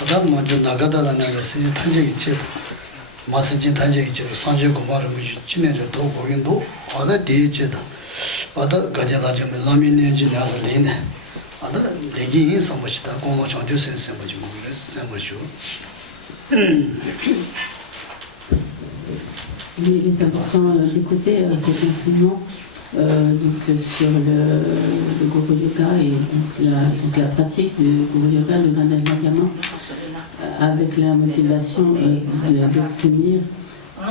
Adam Maja Nagada and Nagasi, Tanjaki Chit, Masaji Tanjaki Chit, Sanjay Kumar, Chinese Toko Indo, other Dijit, other Gadilajam, Lamin engineers, Lane, other Legi, so much that go much on this and so much more. Il est important d'écouter cet enseignement sur le Guru Yoga et donc la pratique du Guru Yoga de Nandal Lagama avec la motivation d'obtenir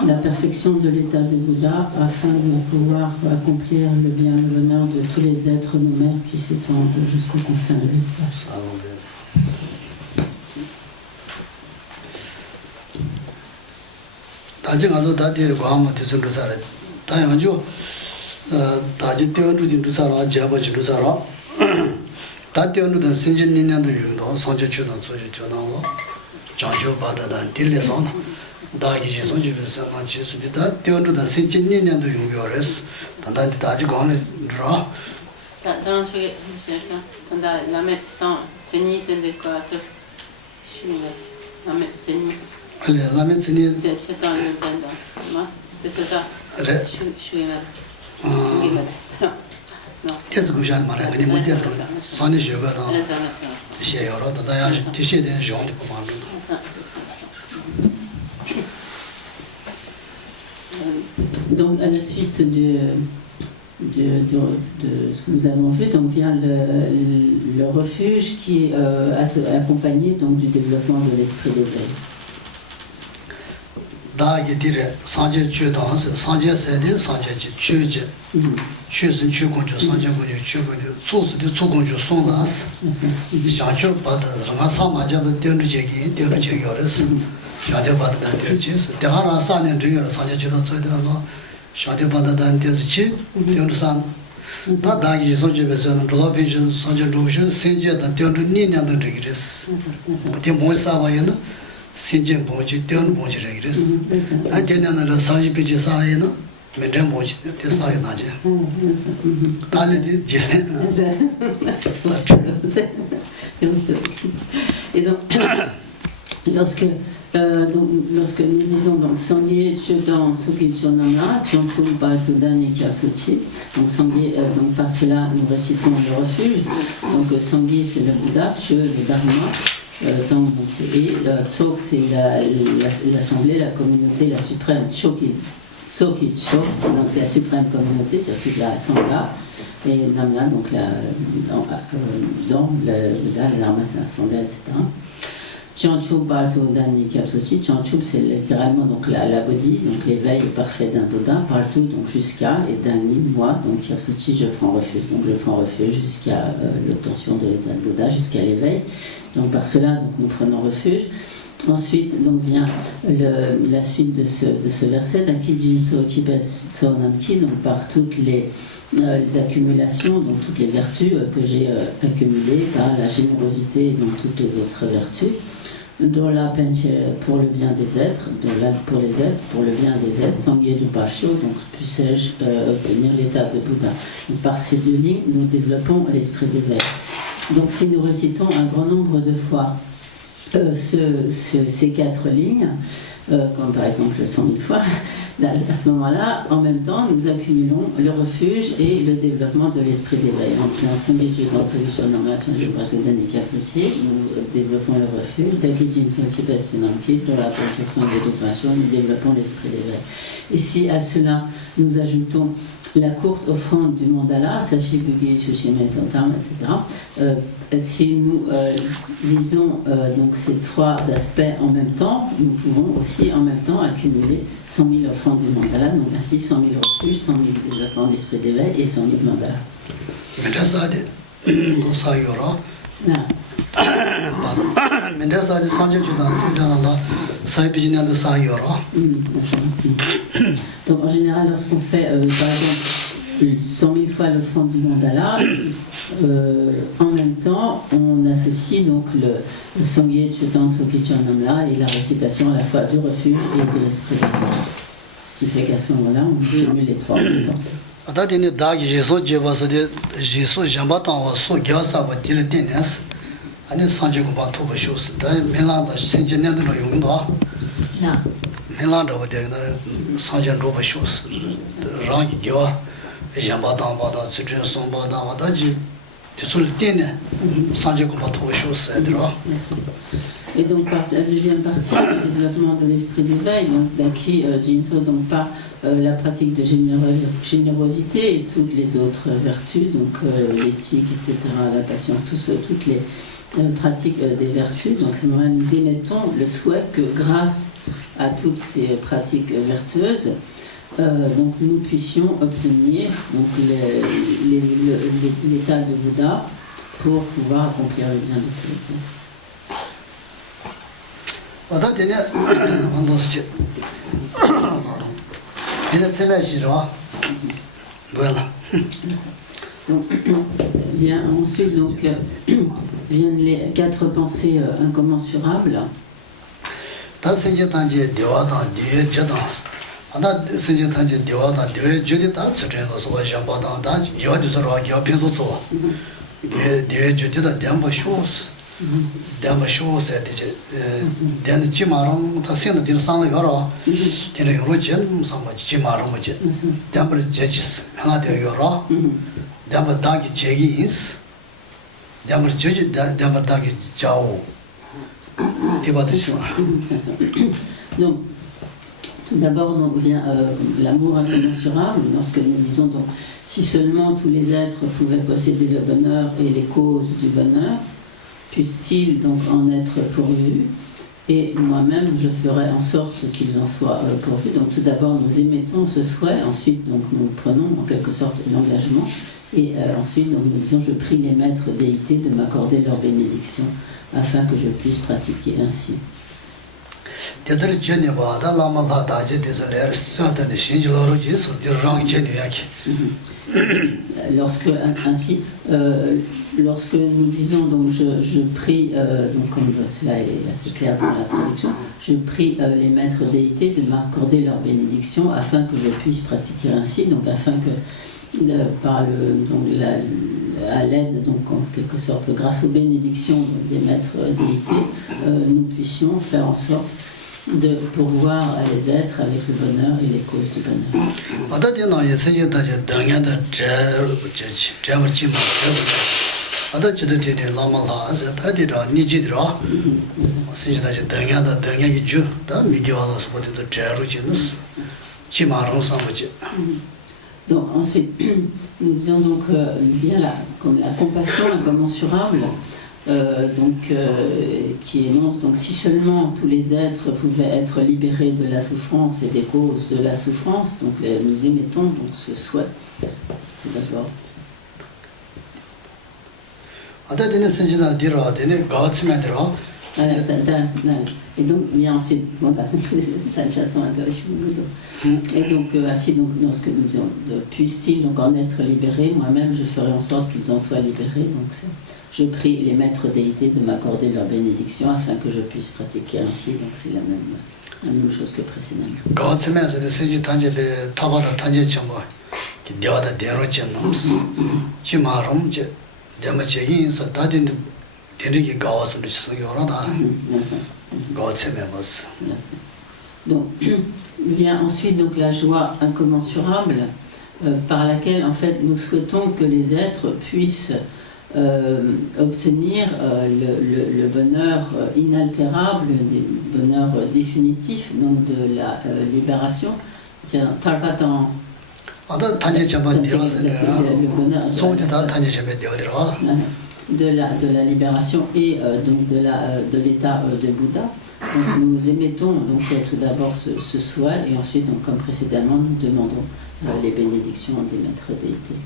la perfection de l'état de Bouddha afin de pouvoir accomplir le bien et le bonheur de tous les êtres nous-mêmes qui s'étendent jusqu'aux confins de l'espace. 다지 가서 다 데리고 가면 되는 거 살아. 다양하죠. 다지 떼어도 좀 살아. 잡아지도 살아. 다 떼어도 생진 년년도 용도 성제 주는 소리 전하고 장조 받아다 딜레선 다기 소지에서 만지스 다 떼어도 생진 년년도 용교레스. 단단히 다지 가는 들어. Dans le dans la médecine, c'est ni de quoi te la médecine. La médecine. C'est dans le temps. C'est ça. Je suis là. Qu'est-ce que j'aime mal à me dire sans les jeux dans chez Europe, d'ailleurs, tu sais des gens de commande. Donc, à la suite de ce que nous avons vu, donc vient le refuge qui est accompagné donc, du développement de l'esprit d'éveil. Da yedire sanje chue dans sanje sede sanje chue je chue sin chue konjo sanje konjo chue konjo sos de su konjo son das ya chue ba da ma sa ma ja de de je yores ya de ba da de je de ha sa ne de yores sanje chue da zoi de no sha de ba da de chi de san da yi so je be se no lo bi je sanje do je sin je da de ni nya de yores de mo sa ba ye no Sinjin Boji, Dion Boji Regis. I didn't know the Saji Piji Sayana, Medem Boji, the Sayanaja. I did Et donc, lorsque nous disons donc Sangye Chodan Suki Chonama, Chonchu Batudan et Kyasuchi, donc Sangye, donc par cela nous récitons le refuge. Donc Sangye c'est le Bouddha, Che le Dharma. Et Tsok, c'est l'assemblée, la communauté, la suprême, Soki Chok, donc c'est la suprême communauté, c'est toute la Sangha, et Namla, donc dans le Bouddha, le Dharma, c'est l'assemblée, etc. Chanchu Balto Dani Kyapsochi, Chanchu c'est littéralement donc la bodhi, donc l'éveil parfait d'un Bouddha, Balto donc jusqu'à, et Dani, moi, donc Kyapsochi, je prends refuge, donc je prends refuge jusqu'à l'obtention de Bouddha, jusqu'à l'éveil. Donc par cela, donc, nous prenons refuge. Ensuite, donc vient la suite de ce verset, Daki Jinso Chibetso Namki, donc par toutes les accumulations, donc toutes les vertus que j'ai accumulées par la générosité et donc toutes les autres vertus. Dola Penche pour le bien des êtres, Dola pour les êtres, pour le bien des êtres, Sangye du Pacho, donc puissais-je obtenir l'état de Bouddha. Donc, par ces deux lignes, nous développons l'esprit d'éveil. Donc si nous récitons un grand nombre de fois ces quatre lignes, comme par exemple 100 000 fois, à ce moment-là, en même temps, nous accumulons le refuge et le développement de l'esprit d'éveil. Donc, nous développons le refuge, nous développons l'esprit d'éveil. Et si à cela, nous ajoutons la courte offrande du mandala, Sashi Bugi, Shushime, Tantam, etc. Si nous disons donc ces trois aspects en même temps, nous pouvons aussi en même temps accumuler 100 000 offrandes du mandala, donc ainsi 100 000 refuges, 100 000 développements d'esprit d'éveil et 100 000 mandalas. Donc en général, lorsqu'on fait par exemple 100 000 fois l'offrande du mandala, en même temps, on associe donc le Sangye Chodan Sokichanamla et la récitation à la fois du refuge et de l'esprit d'éveil. Ce qui fait qu'à ce moment-là, on cumule les trois en même temps. Atadine dagi jeso jeba so de jeso jamba ta wa so gya sa ba til tenes 아니 산지고바 토버쇼스 다 멜란다 신진년으로 용도 Là. 멜란다 어디나 산전 로버쇼스 랑기와 양바당바다 지진 송바다 와다지 뒤술 때네 산지고바 토버쇼스 애들아. Et donc, par la deuxième partie, le développement de l'esprit d'éveil, donc d'acquis Jinso, donc par la pratique de générosité et toutes les autres vertus, donc l'éthique, etc., la patience, toutes les pratiques des vertus. Donc, nous émettons le souhait que grâce à toutes ces pratiques vertueuses, donc nous puissions obtenir donc, l'état de Bouddha pour pouvoir accomplir le bien de tous les êtres. Bien, ensuite donc viennent les 4 pensées incommensurables. Dhamma shuo se dice, dhamma chi marang, ta sena dina sangla yoro, dina yoro chen, sangma chi marang ma chen, dhamma jechis, nga dina yoro, dhamma dagi chegi ins, dhamma jeji, dhamma dagi jao, tiba disi. Donc, tout d'abord donc, vient l'amour incommensurable, lorsque nous disons donc, si seulement tous les êtres pouvaient posséder le bonheur et les causes du bonheur, puissent-ils donc en être pourvus, et moi-même je ferai en sorte qu'ils en soient pourvus. Donc tout d'abord nous émettons ce souhait, ensuite donc nous prenons en quelque sorte l'engagement, et ensuite donc nous disons je prie les maîtres déités de m'accorder leur bénédiction afin que je puisse pratiquer ainsi. Lorsque nous disons donc je prie, donc comme cela est assez clair dans la traduction, je prie les maîtres déités de m'accorder leur bénédiction afin que je puisse pratiquer ainsi, donc afin que à l'aide, donc en quelque sorte, grâce aux bénédictions des maîtres déités, nous puissions faire en sorte de pourvoir les êtres avec le bonheur et les causes du bonheur. Donc ensuite, nous disons donc bien comme la compassion incommensurable, qui énonce donc si seulement tous les êtres pouvaient être libérés de la souffrance et des causes de la souffrance, donc nous émettons donc ce souhait. D'accord. Et donc, bien ensuite, et donc, ainsi, donc, lorsque nous disons, puissent-ils donc en être libérés, moi-même je ferai en sorte qu'ils en soient libérés. Donc, je prie les maîtres déités de m'accorder leur bénédiction afin que je puisse pratiquer ainsi. Donc, c'est la même chose que précédemment. Donc, vient ensuite donc la joie incommensurable par laquelle en fait nous souhaitons que les êtres puissent obtenir le bonheur inaltérable, le bonheur définitif, donc de la libération. Tiens, Tarpatan. De la libération et donc de l'état de Bouddha. Donc, nous émettons donc tout d'abord ce souhait et ensuite, donc, comme précédemment, nous demandons les bénédictions des maîtres déités.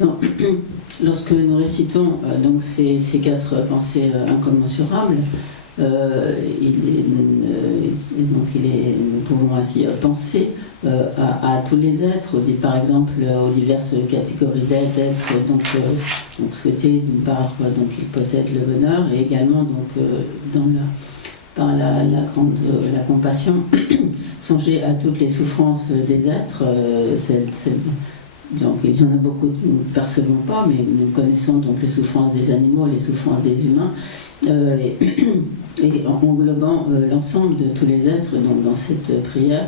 Non, lorsque nous récitons donc ces quatre pensées incommensurables, nous pouvons ainsi penser à tous les êtres, par exemple aux diverses catégories d'êtres, donc souhaiter d'une part donc ils possèdent le bonheur et également donc par la compassion songer à toutes les souffrances des êtres, donc il y en a beaucoup que nous ne percevons pas, mais nous connaissons donc les souffrances des animaux, les souffrances des humains, et englobant l'ensemble de tous les êtres donc dans cette prière,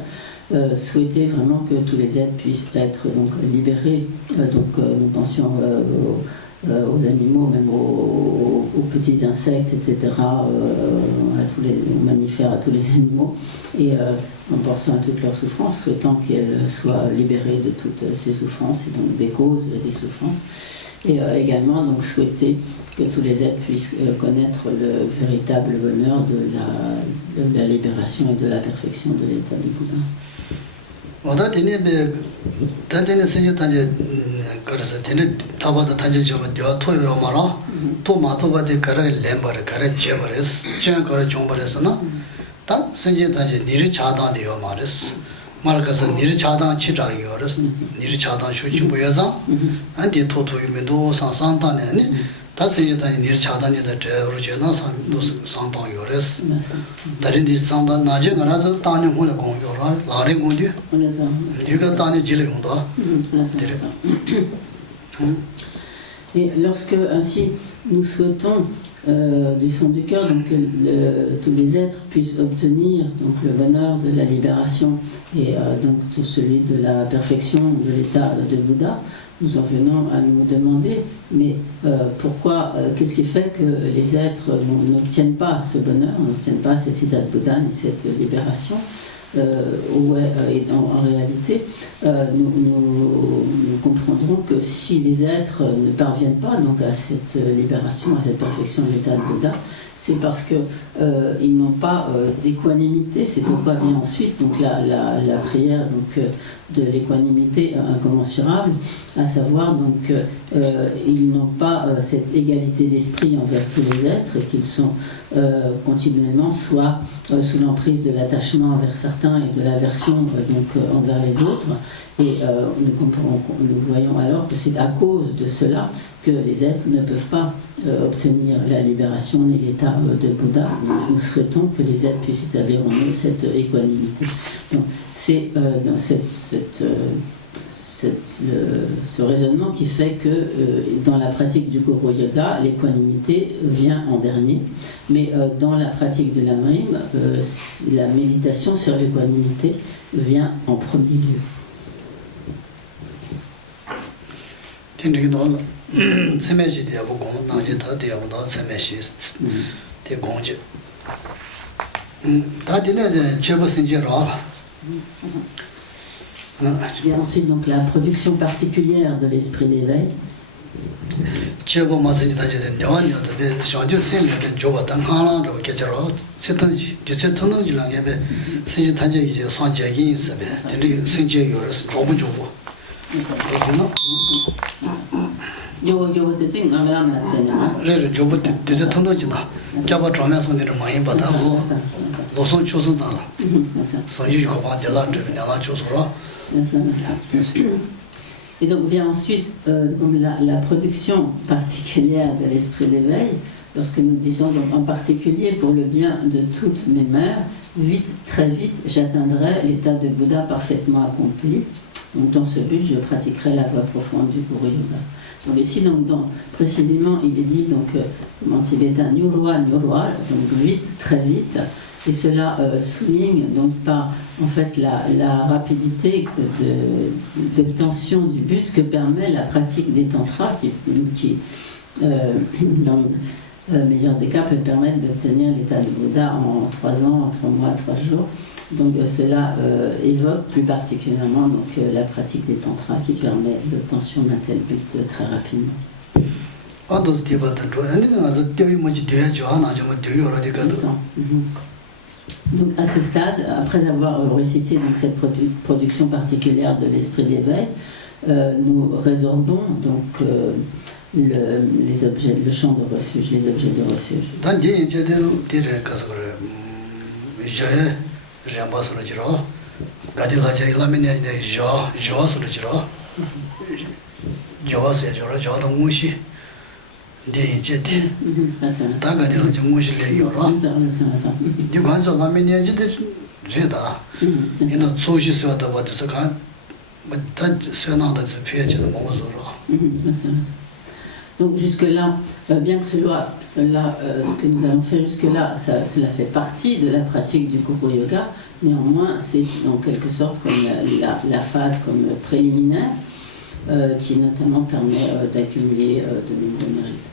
souhaiter vraiment que tous les êtres puissent être donc libérés. Nous pensions aux animaux, même aux petits insectes, etc., aux mammifères, à tous les animaux, et en pensant à toutes leurs souffrances, souhaitant qu'elles soient libérées de toutes ces souffrances et donc des causes des souffrances, et également donc souhaiter que tous les êtres puissent connaître le véritable bonheur de la libération et de la perfection de l'état du Bouddha. 말가서 니르 차단 치자기요. 니르 차단 쇼치 보여서 안디 토토유면도 상상단에 다세이다니 니르 차단이다 저로제나 상도 상방요레스. 다른디 상단 나제 가라서 단에 홀에 공요라 라레 공디. 네가 단에 질용도. Et lorsque ainsi nous souhaitons du fond du cœur donc, que tous les êtres puissent obtenir donc, le bonheur de la libération et donc tout celui de la perfection de l'état de Bouddha, nous en venons à nous demander, mais pourquoi, qu'est-ce qui fait que les êtres n'obtiennent pas ce bonheur, n'obtiennent pas cet état de Bouddha ni cette libération? En réalité, nous comprendrons que si les êtres ne parviennent pas donc, à cette libération, à cette perfection de l'état de Bouddha, c'est parce qu'ils n'ont pas d'équanimité. C'est pourquoi vient ensuite donc, la prière donc, de l'équanimité incommensurable, à savoir donc ils n'ont pas cette égalité d'esprit envers tous les êtres et qu'ils sont continuellement soit sous l'emprise de l'attachement envers certains et de l'aversion envers les autres. Et nous voyons alors que c'est à cause de cela que les êtres ne peuvent pas obtenir la libération ni l'état de Bouddha. Nous souhaitons que les êtres puissent établir en eux cette équanimité. Donc c'est dans ce raisonnement qui fait que dans la pratique du Guru Yoga, l'équanimité vient en dernier, mais dans la pratique de l'Amrim, la méditation sur l'équanimité vient en premier lieu. Il y a ensuite donc la production particulière de l'esprit d'éveil. Et donc vient ensuite la production particulière de l'esprit d'éveil, lorsque nous disons donc, en particulier pour le bien de toutes mes mères, vite, très vite, j'atteindrai l'état de Bouddha parfaitement accompli. Donc dans ce but, je pratiquerai la voie profonde du Guru Yoga. Donc ici, précisément, il est dit donc en tibétain Nyurwa, Nyurwa, donc vite, très vite. Et cela souligne donc par en fait la rapidité d'obtention du but que permet la pratique des tantras qui dans le meilleur des cas peut permettre d'obtenir l'état de Bouddha en 3 ans, en 3 mois, 3 jours. Donc cela évoque plus particulièrement donc, la pratique des tantras qui permet l'obtention d'un tel but très rapidement. Donc à ce stade, après avoir récité donc, cette production particulière de l'esprit d'éveil, nous résorbons donc les objets, le champ de refuge, les objets de refuge. Donc jusque-là, bien que ce que nous avons fait jusque-là, cela fait partie de la pratique du Koro Yoga, néanmoins c'est en quelque sorte comme la phase comme préliminaire qui notamment permet d'accumuler de nombreux mérites.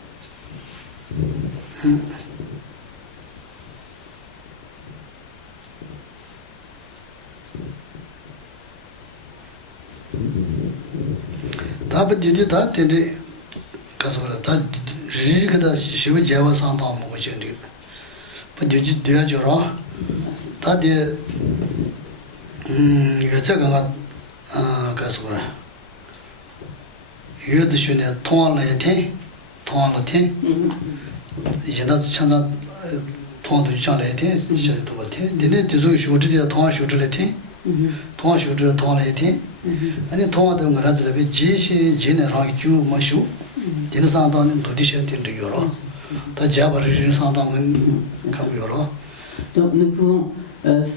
Donc nous pouvons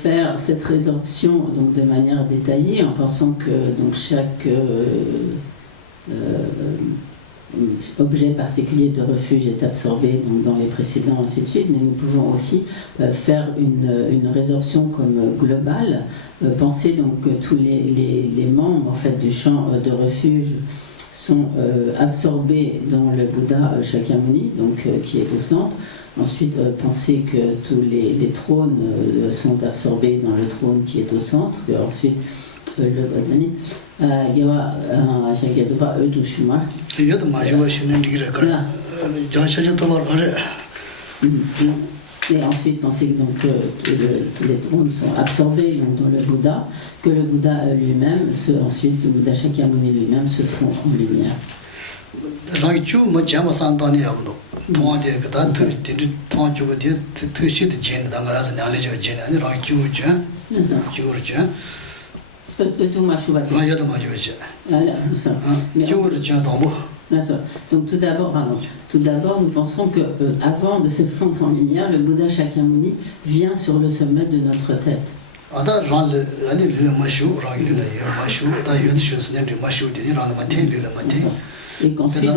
faire cette résorption donc, de manière détaillée en pensant que donc, chaque objet particulier de refuge est absorbé donc, dans les précédents, ainsi de suite, mais nous pouvons aussi faire une résorption comme globale, penser donc que tous les membres en fait, du champ de refuge sont absorbés dans le Bouddha Shakyamuni, donc, qui est au centre. Ensuite, penser que tous les trônes sont absorbés dans le trône qui est au centre. Et ensuite, le Bodhani. Et ensuite, penser donc, que tous les trônes sont absorbés donc, dans le Bouddha, que le Bouddha lui-même, ensuite le Bouddha Shakyamuni lui-même se fond en lumière. Donc tout d'abord, nous penserons que avant de se fondre en lumière, le Bouddha Shakyamuni vient sur le sommet de notre tête. Et qu'ensuite,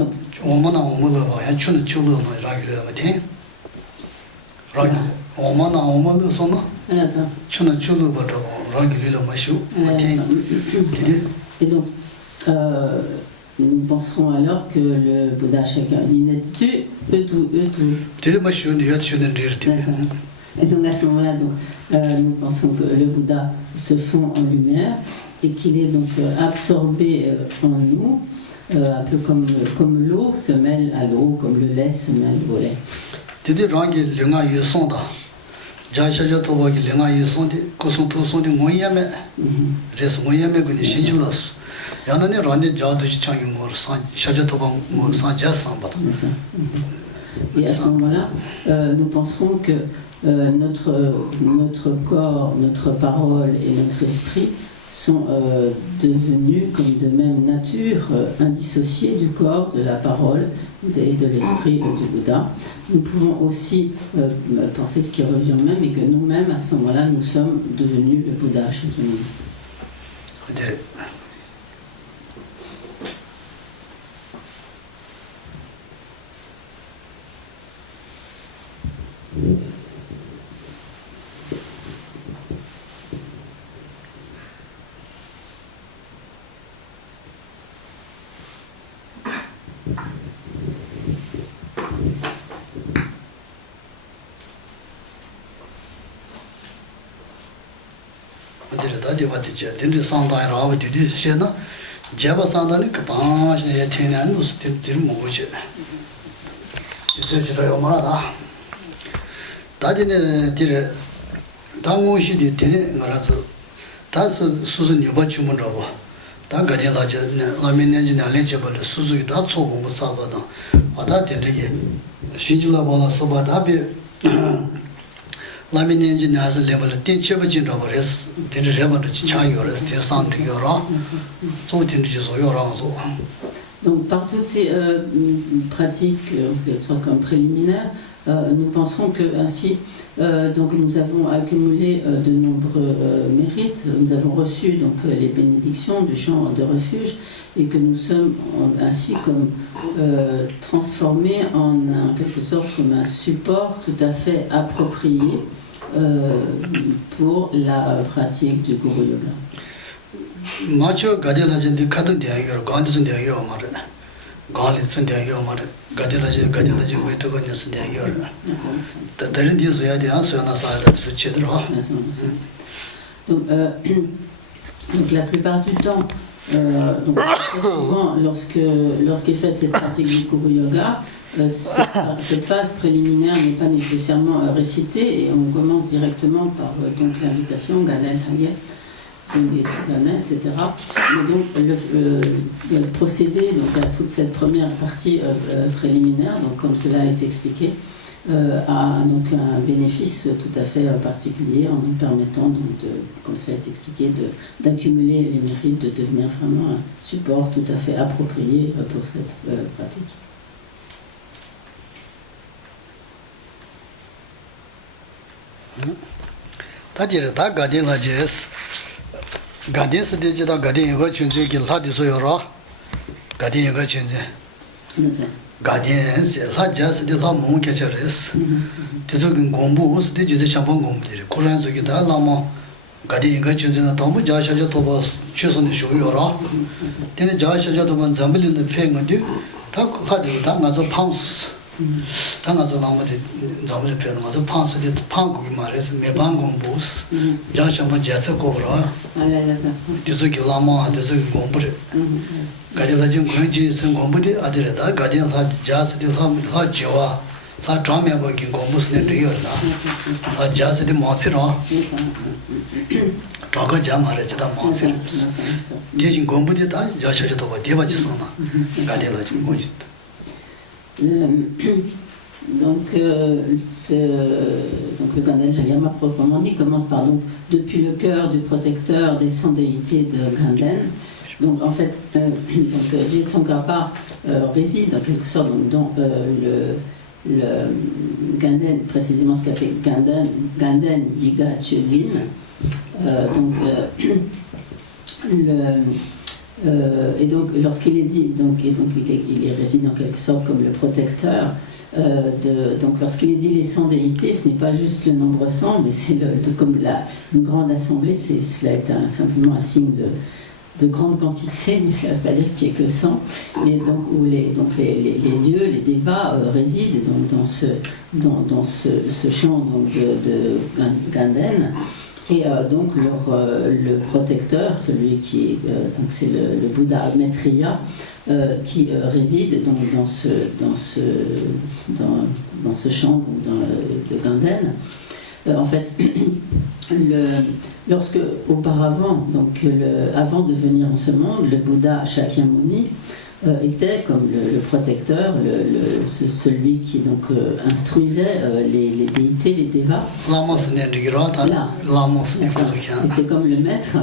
et donc, nous penserons alors que le Bouddha Shakyamuni peut tout. Et donc à ce moment-là, nous pensons que le Bouddha se fond en lumière et qu'il est donc absorbé en nous, un peu comme l'eau se mêle à l'eau, comme le lait se mêle au lait. Et à ce moment-là, nous penserons que notre corps, notre parole et notre esprit sont devenus comme de même nature, indissociés du corps, de la parole et de l'esprit du Bouddha. Nous pouvons aussi penser ce qui revient même et que nous-mêmes, à ce moment-là, nous sommes devenus le Bouddha Shakyamuni. 다 가디라지 라미네지 날레제벌 수수기 다 초공 사바다 아다 되게 신질라 보나 소바다비 라미네지 나즈 레벨 땡체버진 버레스 데르제버르 차요레스 데산디요라 소틴지소요라서. Donc par toutes ces pratiques comme préliminaires, nous pensons que ainsi donc nous avons accumulé de nombreux mérites, nous avons reçu donc les bénédictions du champ de refuge et que nous sommes ainsi comme transformés en quelque sorte comme un support tout à fait approprié pour la pratique du Guru Yoga. 마초 가디라진데 카드 대학교 간드슨 대학교 말은 가리슨 대학교 말은 가디라지 외토건스 대학교 다른 데서야 돼 안서나 사야다 수치들어. Donc la plupart du temps donc très souvent lorsqu'est faite cette pratique du Guru Yoga, cette phase préliminaire n'est pas nécessairement récitée et on commence directement par donc l'invitation Gadel Hagel, etc. Mais donc le procédé donc, à toute cette première partie préliminaire, donc comme cela a été expliqué, a donc un bénéfice tout à fait particulier en nous permettant, donc comme ça a été expliqué, d'accumuler les mérites, de devenir vraiment un support tout à fait approprié pour cette pratique. 다지르다 가딘라제스 가딘스 디지다 가딘 이거 준비기 라디소요라 가딘 이거 준비 가딘 라자스 디라 몽케처레스 디조긴 공부스 디지드 샤방 공부들이 코란족이 다 라마 가딘 이거 준비나 너무 자샤죠 도바 최선의 쇼요라 되는 자샤죠 도만 잠블리는 팽은데 다 하디다 가서 팡스 당가서 나머지 잠을 빼는 거서 팡스디 팡고기 말해서 매방 공부스 자샤만 제서 거라 디조기 라마 디조기 공부를 가디가진 공지 선 공부디 아들다 가디는 다 자스디 하 지와 다 드라마버긴 공부스네 되어라 아 자스디 마치라 저거 자말에다 마치 대신 공부디 다 자샤도 봐 대바지서나 가디가진 공지. Donc, donc le Ganden Hayama proprement dit commence par donc depuis le cœur du protecteur des 100 déités de Ganden. Donc en fait, Jitsankapa réside en quelque sorte donc, dans le Ganden, précisément ce qu'appelle Ganden Yiga Chedin. Et donc, lorsqu'il est dit, il réside en quelque sorte comme le protecteur. Donc, lorsqu'il est dit les 100 déités, ce n'est pas juste le nombre 100, mais c'est comme une grande assemblée. Cela est simplement un signe de grande quantité, mais ça ne veut pas dire qu'il n'y ait que 100. Mais donc, où les dieux, les devas résident donc, dans ce champ donc, de Ganden. Et donc le protecteur, celui qui donc c'est le Bouddha Maitreya qui réside donc dans ce champ donc de Ganden. En fait, lorsque auparavant, donc avant de venir en ce monde, le Bouddha Shakyamuni était comme le protecteur, celui qui donc instruisait les déités, les devas. Était comme le maître,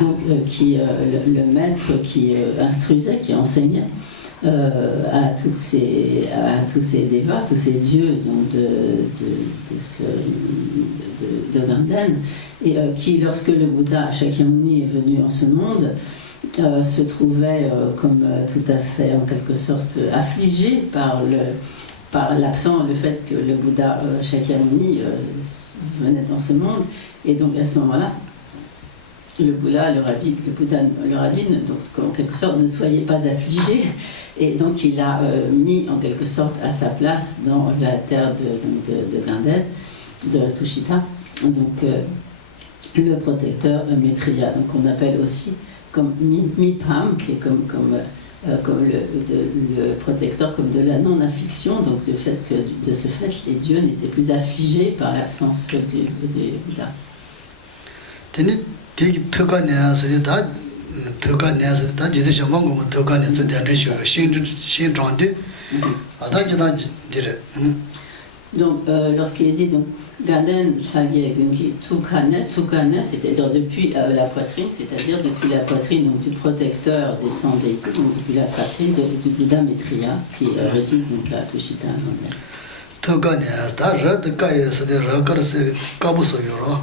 donc le maître qui instruisait, qui enseignait à tous ces devas, tous ces dieux donc de Ganden, et qui, lorsque le Bouddha Shakyamuni est venu en ce monde, se trouvait comme tout à fait en quelque sorte affligé par le fait que le Bouddha Shakyamuni venait dans ce monde. Et donc à ce moment-là, le Bouddha leur a dit, donc en quelque sorte, ne soyez pas affligés. Et donc il a mis en quelque sorte à sa place dans la terre de Ganden, de Tushita, donc le protecteur Maitreya, donc on appelle aussi comme Mipam, qui est comme le protecteur comme de la non-affliction, donc de ce fait les dieux n'étaient plus affligés par l'absence du Bouddha. 더가 내서 다 지지 전망고 더가 내서 대대 쇼 신정대 아다지다 dire. Donc, lorsqu'il est dit donc Gaden Shagye Gunki Tsukane, c'est-à-dire depuis la poitrine, c'est-à-dire depuis la poitrine donc, du protecteur des 100 déités, donc depuis la poitrine du Bouddha Maitreya qui réside donc à Tushita. Togane, da Rad Kayas de Rakars Kabusoyoro,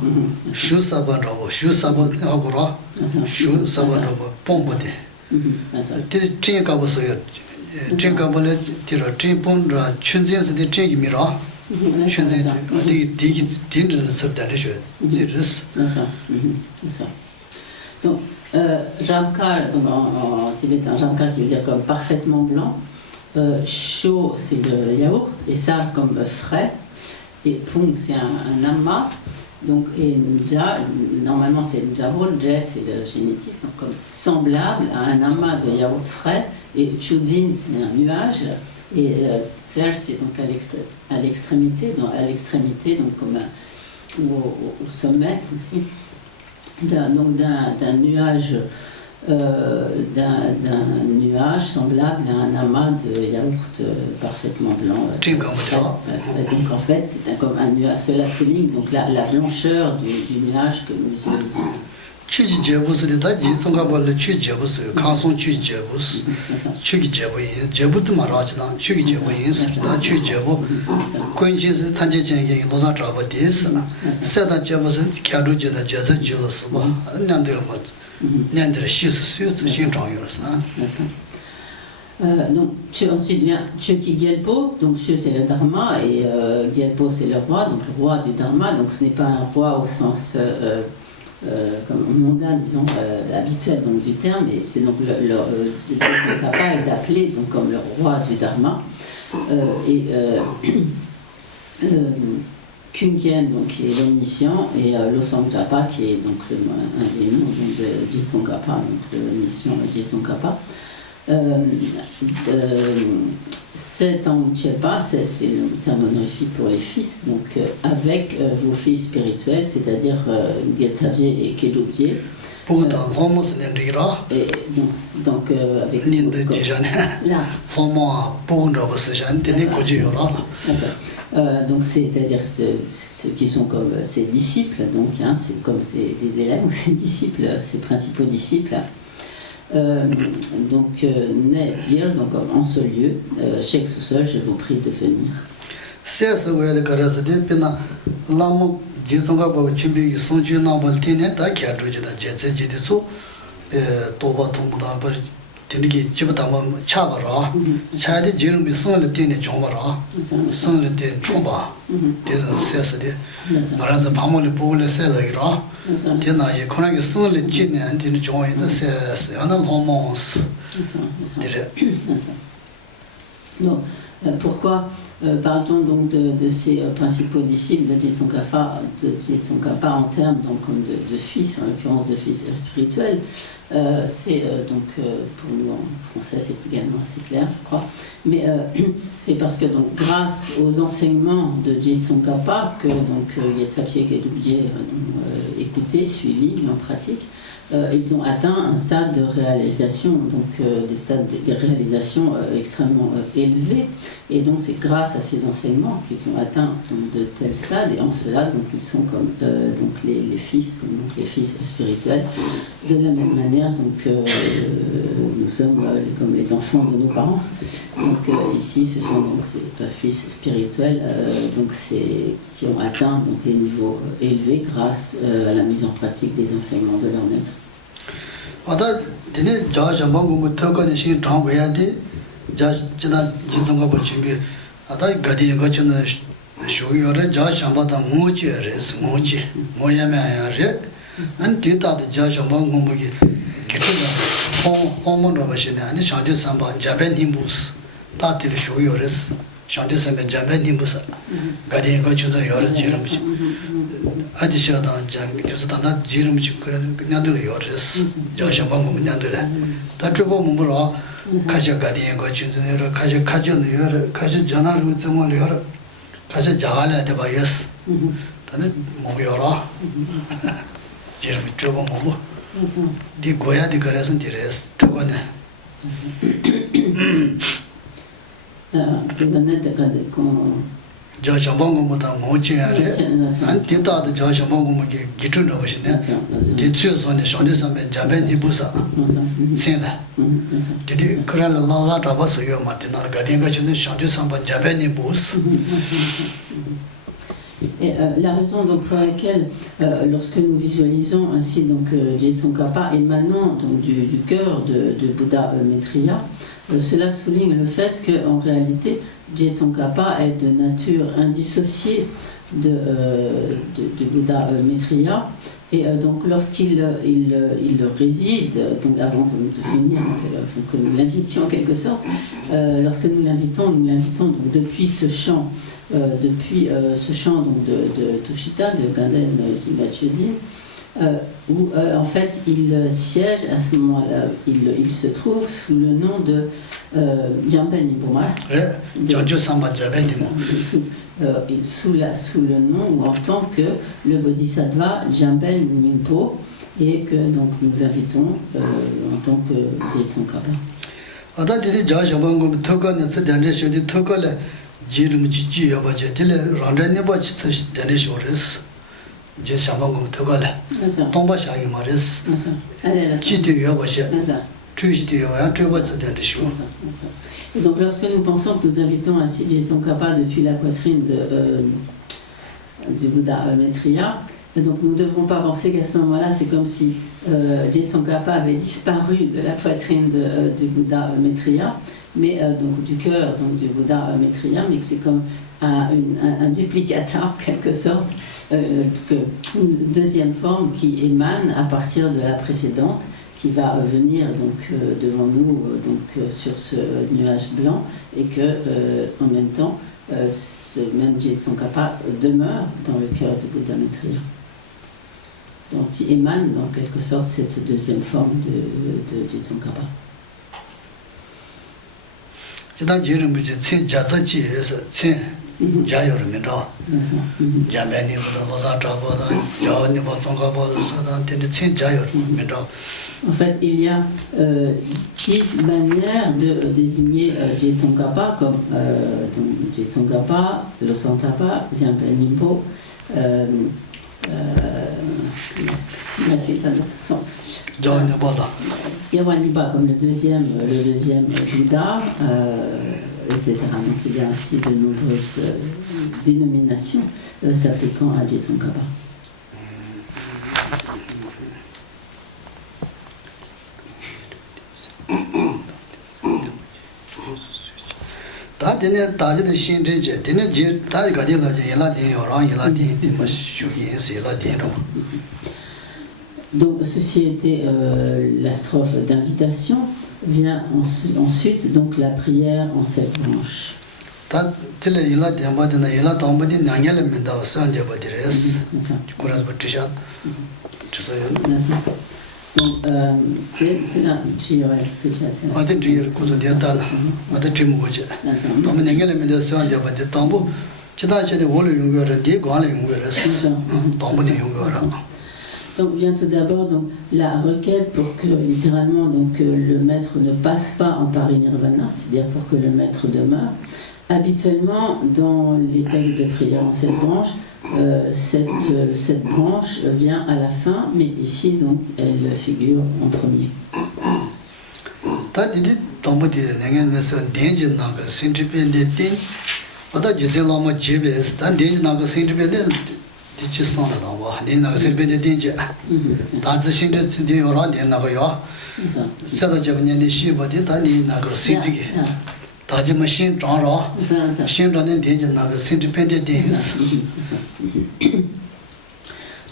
Shu Sabanro, Shu Saban Agora, Shu Sabanro, Pombode. Tin Kabusoyo, Tin Kabule, Tira, Tin Pondra, Chunzins de Chigmira. Donc, Jamkar, en tibétain, Jamkar qui veut dire comme parfaitement blanc, chaud c'est le yaourt, et ça comme frais, et Pung c'est un amas, donc, et Nja, normalement c'est Njahol, Dje c'est le génitif, donc comme semblable à un amas de yaourt frais, et Chudin c'est un nuage. Et Tser, c'est donc à l'extrémité, donc comme au sommet aussi, d'un nuage, d'un nuage semblable à un amas de yaourt parfaitement blanc. Donc en fait, c'est comme un nuage. Cela souligne donc la blancheur du nuage que nous visualisons. Chuji Jebus de Daji, Songabal, Chu Jebus, Kanson Chu Jebus, Chuki Jebuin, Jebut Marajan, Chuki Jebuins, Chu Jebu, Quenches, Tanjang, Losa Travadis, Sada Jebus, Karuja, Jazz Jules, Nandermat, Nander Shis, Shinjangers. Donc, ensuite vient Chuki Gyalpo, donc Chu c'est le Dharma et Gyalpo c'est le roi, donc le roi du Dharma, donc ce n'est pas un roi au sens comme mondain, disons, habituel donc, du terme, et c'est donc le Tsongkhapa est appelé donc, comme le roi du Dharma, Kungyen donc, qui est l'omniscient, et Losangkhapa qui est donc un des noms donc, de Jitsongkhapa, donc de l'omniscient Jitsongkhapa. Setangchepa, c'est le terme honorifique pour les fils, donc avec vos fils spirituels, c'est-à-dire Gyaltsabje et Kedubje. Donc avec donc c'est-à-dire ceux qui sont comme ses disciples, donc hein, c'est comme des élèves ou ses disciples, ses principaux disciples. Donc, dire donc en ce lieu, Cheikh Sousol, je vous prie de venir. Tiniki Chibutama Chabara, Chadi Jeremy Son Tini Jombara, Son Tin Chomba, Sesade, Maranza Pamoli Pula Selagra, Tina Konagi Son Jin and Tin Join the Ses, and Homons. Non, pourquoi parle-t-on donc de ces principaux disciples de Jitsongkhapa en termes donc, de fils, en l'occurrence de fils spirituels? C'est donc pour nous en français c'est également assez clair je crois, mais c'est parce que donc grâce aux enseignements de Jitsongkhapa que donc Gyaltsabje et Kedubje ont écouté, suivi, mis en pratique, ils ont atteint un stade de réalisation, donc des réalisations extrêmement élevées, et donc c'est grâce à ces enseignements qu'ils ont atteint donc, de tels stades, et en cela donc ils sont comme donc les fils, donc les fils spirituels. De la même manière, donc nous sommes comme les enfants de nos parents. Donc ici, ce sont donc ces fils spirituels, donc qui ont atteint donc les niveaux élevés grâce à la mise en pratique des enseignements de leur maître. di goya di garasan di res to ko ne ja shabang mo ta mo che ya re an ti ta de ja shabang mo ge gi chun ro shi ne di chu so ne shon de sam ben ja ben di bu sa sen la di kran la la ta ba so yo ma ti na ga de ga chun shon de sam ben ja ben ni bu sa. Et la raison donc, pour laquelle, lorsque nous visualisons ainsi donc Je Tsongkhapa émanant donc, du cœur de Bouddha Maitreya, cela souligne le fait qu'en réalité, Je Tsongkhapa est de nature indissociée de Bouddha Maitreya. Et donc lorsqu'il réside, donc avant de finir, que nous l'invitions en quelque sorte, lorsque nous l'invitons donc depuis ce champ, donc de Tushita, de Ganden Shingachoji, où en fait il siège à ce moment-là, il se trouve sous le nom de Jamben Nimbomar. Sous le nom ou en tant que le Bodhisattva Jamben Nimpo, et que donc nous invitons en tant que Je Tsongkhapa. jirum ji ji yo ba je tele randa ne ba chi tsa dane sho res je sha ba go to ga la tong ba sha yi ma res ji de yo ba she tu ji de yo ya tu ba tsa dane sho. Et donc lorsque nous pensons que nous invitons ainsi Je Tsongkhapa depuis la poitrine du Bouddha Maitreya, donc nous ne devrons pas penser qu'à ce moment-là c'est comme si Je Tsongkhapa avait disparu de la poitrine du Bouddha Maitreya, mais donc du cœur donc, du Bouddha Maitreya, mais que c'est comme un duplicata en quelque sorte, une deuxième forme qui émane à partir de la précédente, qui va venir donc devant nous donc sur ce nuage blanc, et que en même temps ce même Je Tsongkhapa demeure dans le cœur du Bouddha Maitreya. Donc il émane en quelque sorte cette deuxième forme de Je Tsongkhapa. Jidang jirum bi tsin ja tsa ji es tsin ja yor min ro ja ba ni bo lo za tra bo da ja ni bo tsong ga bo sa da tin tsin ja yor min ro. En fait, il y a 10 manières de désigner Je Tsongkhapa comme donc, Je Tsongkhapa, Losantapa, Jamben Nimpo, Yawaniba comme le deuxième Bouddha, etc. Donc il y a ainsi de nombreuses dénominations s'appliquant à Je Tsongkhapa. Donc ceci était la strophe d'invitation. Vient ensuite donc la prière en 7 branches. Donc vient tout d'abord donc, la requête pour que littéralement donc, le maître ne passe pas en parinirvana, c'est-à-dire pour que le maître demeure. Habituellement, dans les textes de prière en 7 branches, cette branche vient à la fin, mais ici donc elle figure en premier.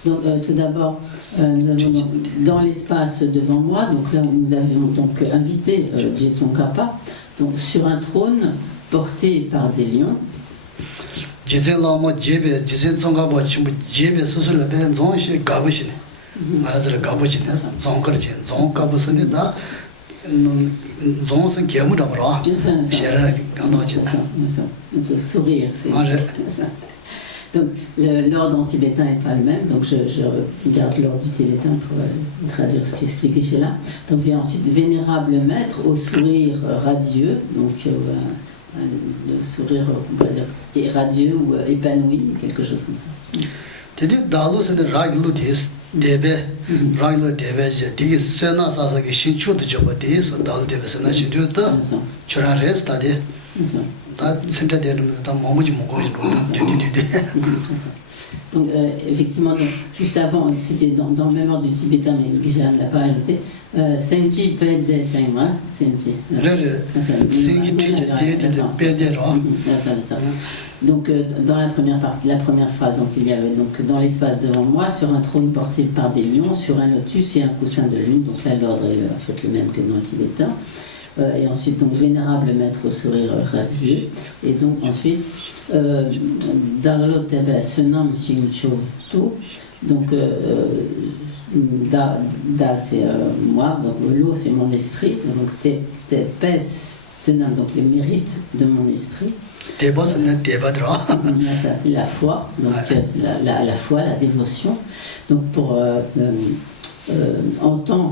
Donc tout d'abord, nous avons donc, dans l'espace devant moi, donc là nous avions donc invité Je Tsongkhapa donc sur un trône porté par des lions. Sourire, c'est ça. Donc l'ordre en tibétain n'est pas le même, donc je garde l'ordre du tibétain pour traduire ce qu'explique Geshe-la. Donc vient ensuite vénérable maître au sourire radieux, donc le sourire, on peut dire, est radieux ou épanoui, quelque chose comme ça. Tedi dalu se de raglu dis debe raglu debe je digi sena sa sa ge shinchu de joba de so dalu debe sena shinchu da chura res ta de da senta de da momuji mogo de. Donc effectivement, donc, juste avant, c'était dans le même ordre du tibétain, mais Geshe-la ne l'a pas ajouté. Senji Pede Taima, Senji. Donc dans la première phrase, donc, il y avait donc dans l'espace devant moi, sur un trône porté par des lions, sur un lotus et un coussin de lune. Donc là, l'ordre est en fait le même que dans le tibétain. Et ensuite, donc, vénérable maître au sourire radieux. Et donc, ensuite, Dagalo Tebe Senam Shincho Tu. Donc, Da c'est moi, donc Lo c'est mon esprit. Donc, Te Pes Senam, donc les mérites de mon esprit. Deba c'est c'est la foi, donc c'est la foi, la dévotion. Donc, pour. En tant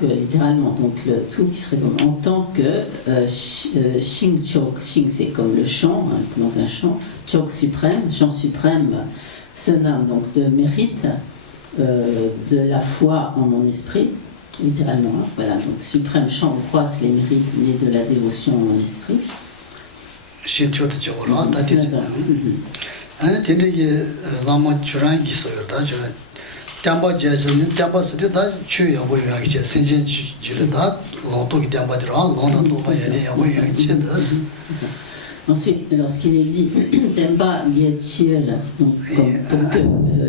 que littéralement, donc le tout qui serait comme en tant que Shing Chok, Shing c'est comme le chant, hein, donc un chant, Chok suprême, chant suprême, Senam donc de mérite, de la foi en mon esprit, littéralement, hein, voilà, donc suprême chant croisse les mérites nés de la dévotion en mon esprit. Shinchu de joba da de. Hein, tende lama churan gi so yorda churan. Tiamba Jason, Tiamba Sudda, Chu Yawayachi, Senjin Childa, Lonto Tiamba de Ran, London, Yawayachi. Ensuite, lorsqu'il est dit Temba Yetchiel, donc pour que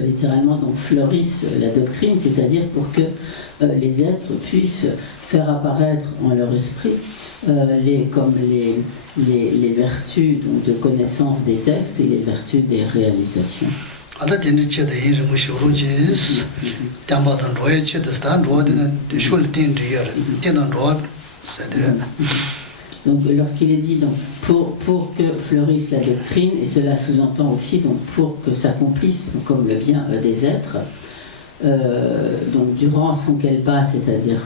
littéralement donc fleurisse la doctrine, c'est-à-dire pour que les êtres puissent faire apparaître en leur esprit les vertus donc, de connaissance des textes et les vertus des réalisations. Ada tende che da yin mu shuru jis tamba dan roye che da stan ro de shul tin de yer tin dan ro c'est-à-dire. Donc lorsqu'il est dit donc pour que fleurisse la doctrine, et cela sous-entend aussi donc pour que s'accomplisse comme le bien des êtres, donc durant sans qu'elle passe, c'est-à-dire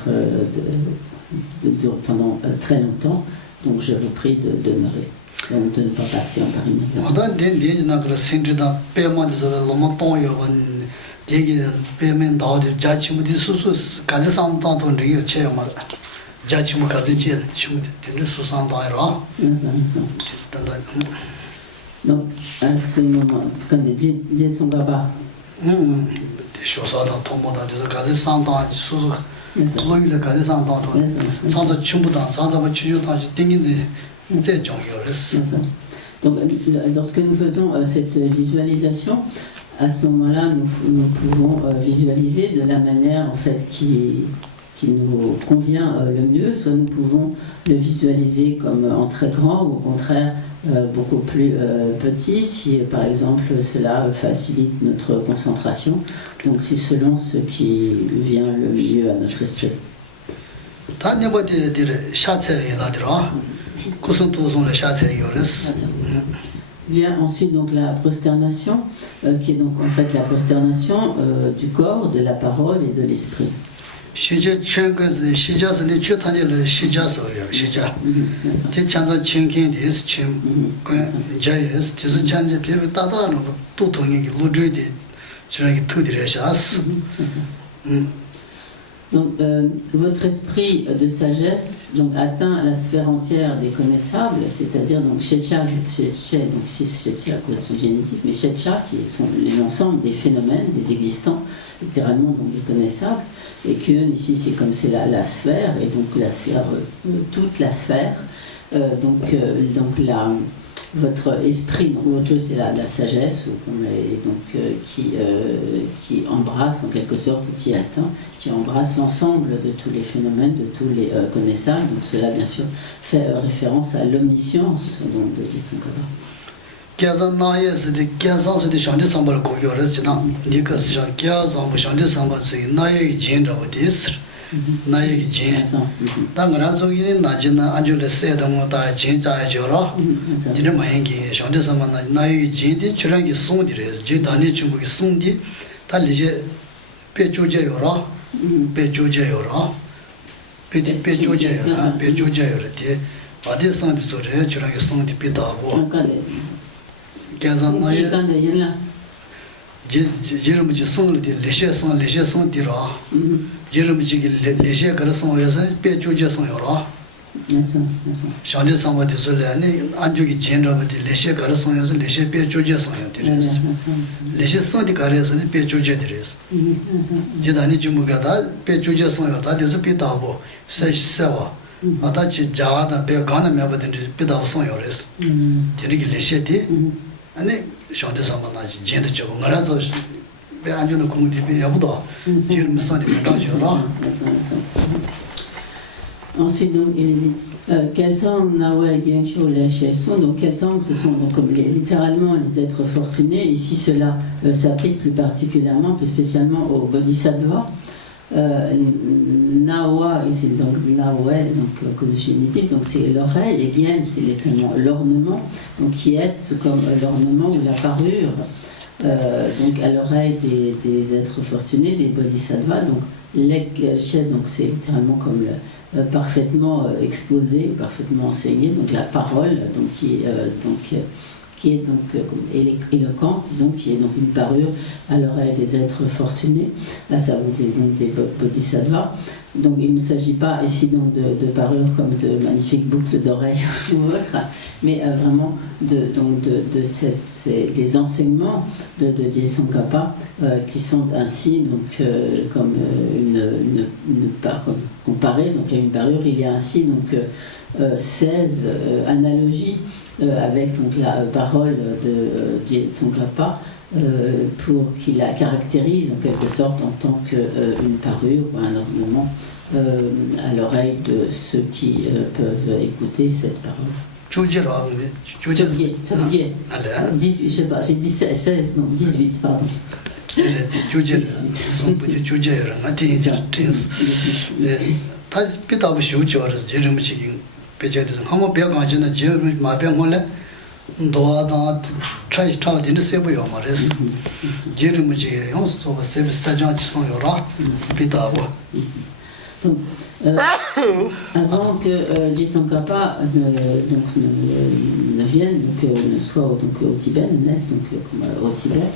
pendant très longtemps, donc je vous prie de demeurer. Donc de ne pas passer en Paris. Donc à ce moment, quand les Tsongkhapa. Donc, lorsque nous faisons cette visualisation, à ce moment-là, nous pouvons visualiser de la manière en fait qui nous convient le mieux, soit nous pouvons le visualiser comme en très grand ou au contraire beaucoup plus petit, si par exemple cela facilite notre concentration. Donc c'est selon ce qui vient le mieux à notre esprit. Vient ensuite donc la prosternation, qui est donc en fait la prosternation du corps, de la parole et de l'esprit. Donc, votre esprit de sagesse donc, atteint la sphère entière des connaissables, c'est-à-dire donc Shecha, donc si Shecha côté génétique, mais Shecha qui sont l'ensemble des phénomènes, des existants, littéralement donc des connaissables, et que ici c'est comme c'est la sphère, et donc la sphère, toute la sphère, votre esprit, donc l'autre chose c'est la sagesse, et donc, qui embrasse en quelque sorte, qui atteint, qui embrasse l'ensemble de tous les phénomènes, de tous les connaissables. Donc cela bien sûr fait référence à l'omniscience donc, de Tsongkhapa. 나에게 진 당그라서기 나진나 안줄에 세다고 다 진짜죠로 이제 마행기 현대사만 나에게 진디 출연기 송디래 진단이 중국이 송디 달리제 배조제요로 배조제요로 배조제요라 배조제요르디 어디 상디 소리 출연기 송디 비다고 계산나에 지름지 송을디 레셰 송디라 지름지 레셰 그런 송에서 배조제 송요라 샤데 상바디 솔레니 안주기 젠러버디 레셰 그런 송에서 레셰 배조제 송요디레스 레셰 송디 가레서 배조제디레스 지단이 주무가다 배조제 송요다 되서 비다고 세세와 아다치 자가다 배가나 메버디 비다고 송요레스 되게 레셰디 아니 샤데 상바나지 젠드 저거 말아서 배 안주는 공부디 야부도 지름 상디 가져라 Ensuite, donc, il est dit Kelsang, Nawa, Gyengsho, les sont. Donc, Kelsang, ce sont donc, comme littéralement les êtres fortunés. Ici, cela s'applique plus particulièrement, plus spécialement aux bodhisattvas. Nawa, ici, donc Nawa, donc cause génétique, donc c'est l'oreille, et Gyen, c'est l'ornement, donc qui est comme l'ornement ou la parure. Donc à l'oreille des êtres fortunés, des bodhisattvas. Donc l'ek-shed, donc c'est littéralement comme parfaitement exposé, parfaitement enseigné. Donc la parole, donc qui est donc éloquente, disons, qui est donc une parure à l'oreille des êtres fortunés, à savoir donc des bodhisattvas. Donc il ne s'agit pas ici donc de parures comme de magnifiques boucles d'oreilles ou autres, mais vraiment des enseignements de Dzongkhapa qui sont ainsi donc comme comparé donc à une parure. Il y a ainsi donc 16 analogies avec donc la parole de Dzongkhapa pour qu'il la caractérise en quelque sorte en tant qu'une parure ou un ornement à l'oreille de ceux qui peuvent écouter cette parole. 18, je sais pas, j'ai dit 16, non, 18, pardon. 도와다 트라이 트라우디는 세부요 말레스 제르무지 용서 세부 사장 지송요라 비다고. Donc, avant que Dzongkhapa ne vienne, donc, ne soit donc, au Tibet, ne naisse donc, au Tibet,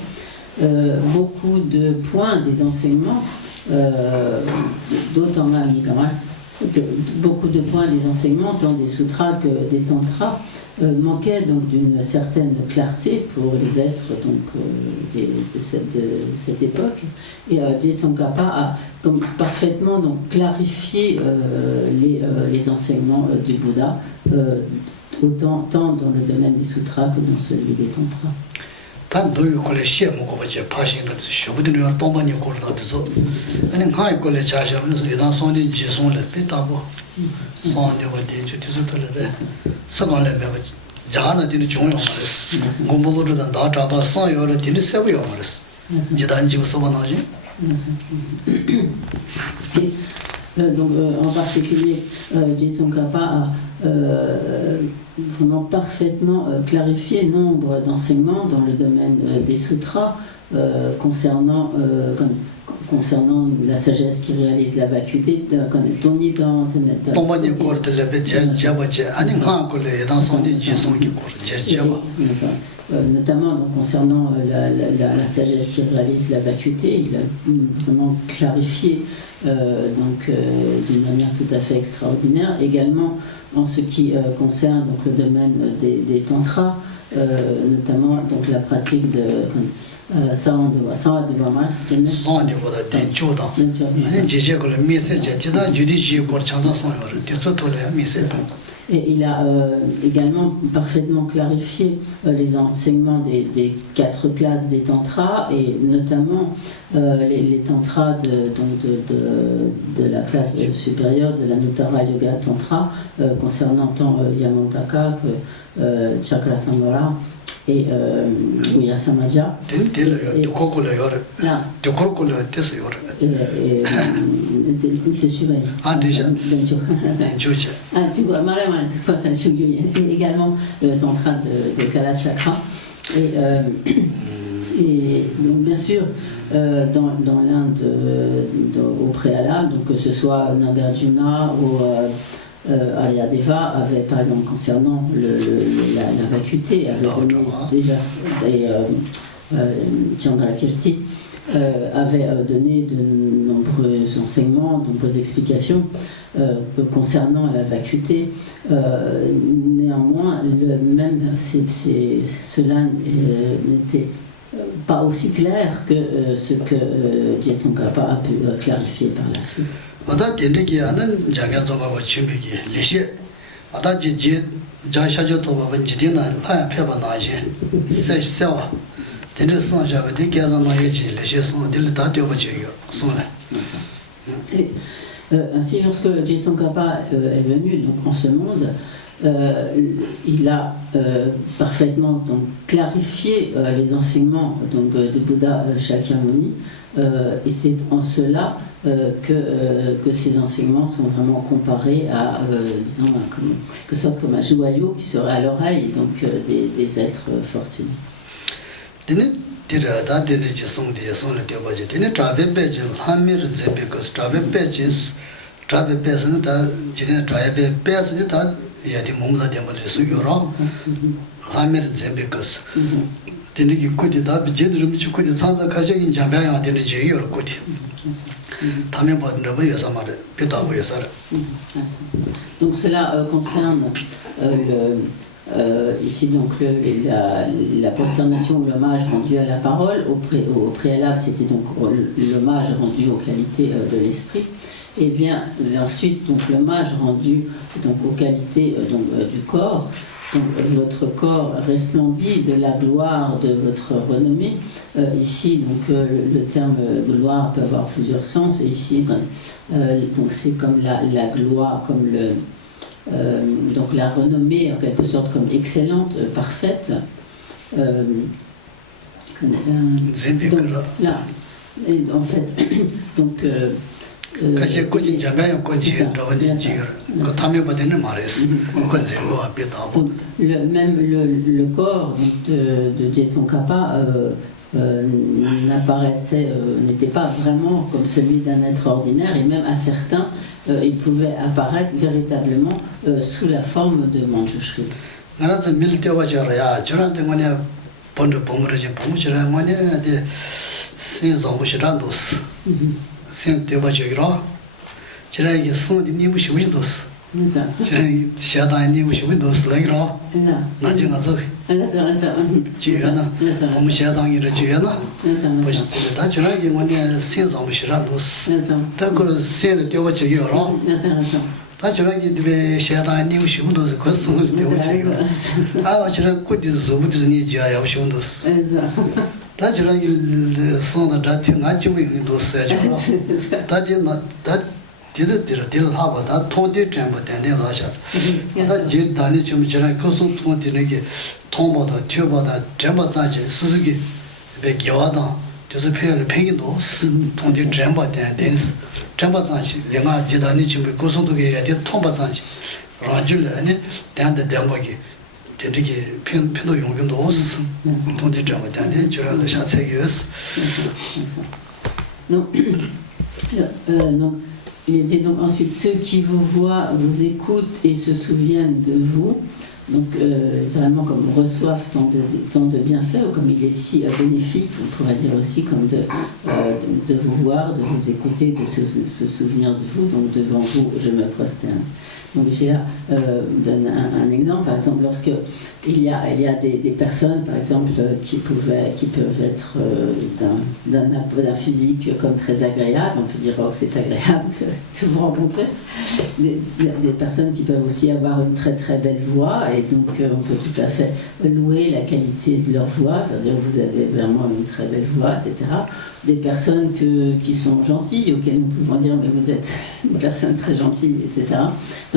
beaucoup de points des enseignements, d'autant beaucoup de points des enseignements, tant des sutras que des tantras, manquaient donc d'une certaine clarté pour les êtres donc, de cette époque. Et Dzongkhapa a comme parfaitement donc, clarifié les enseignements du Bouddha, tant dans le domaine des sutras que dans celui des tantras. Donc, en particulier, Dzongkhapa a vraiment parfaitement clarifié nombre d'enseignements dans le domaine des sutras concernant la sagesse qui réalise la vacuité, notamment donc, concernant la sagesse qui réalise la vacuité. Il a vraiment clarifié d'une manière tout à fait extraordinaire. Également en ce qui concerne donc, le domaine des tantras, notamment donc, la pratique de Et il a également parfaitement clarifié les enseignements des 4 classes des tantras, et notamment les tantras de la classe supérieure de la Nuttara Yoga Tantra, concernant tant Yamantaka que Chakrasamvara, et Guya Samaja. Là. Et également le tantra de Kalachakra. Et donc bien sûr, dans l'Inde au préalable, donc que ce soit Nagarjuna ou Aryadeva avait, par exemple, concernant la vacuité, avait donné déjà, et Chandrakirti avait donné de nombreux enseignements, de nombreuses explications concernant la vacuité. Néanmoins, cela n'était pas aussi clair que ce que Jetsunkarpa a pu clarifier par la suite. Ainsi, lorsque Jetsunkarpa est venu donc, en ce monde, il a parfaitement donc, clarifié les enseignements donc, du Bouddha Shakyamuni, et c'est en cela que ces enseignements sont vraiment comparés à, disons, quelque sorte comme un joyau qui serait à l'oreille donc, des êtres fortunés. Donc cela concerne ici donc la prosternation ou l'hommage rendu à la parole. Au préalable, c'était donc l'hommage rendu aux qualités de l'esprit. Et bien ensuite donc l'hommage rendu donc aux qualités du corps. Donc votre corps resplendit de la gloire de votre renommée. Ici donc le terme gloire peut avoir plusieurs sens, et ici donc c'est comme la gloire, comme donc la renommée en quelque sorte comme excellente, parfaite. Donc, là, et en fait donc même le corps de Jetsunkarpa n'était pas vraiment comme celui d'un être ordinaire, et même à certains il pouvait apparaître véritablement sous la forme de Manjushri. Donc, il dit donc ensuite, ceux qui vous voient, vous écoutent et se souviennent de vous. Donc, littéralement, comme reçoivent tant de bienfaits, ou comme il est si bénéfique, on pourrait dire aussi comme de vous voir, de vous écouter, de se souvenir de vous. Donc, devant vous, je me prosterne. Donc, j'ai donne un exemple. Par exemple, lorsque il y a des personnes, par exemple, qui peuvent être d'un physique comme très agréable. On peut dire que c'est agréable de vous rencontrer. Des personnes qui peuvent aussi avoir une très très belle voix, et donc on peut tout à fait louer la qualité de leur voix, dire vous avez vraiment une très belle voix, etc. Des personnes qui sont gentilles, auxquelles nous pouvons dire mais vous êtes une personne très gentille, etc.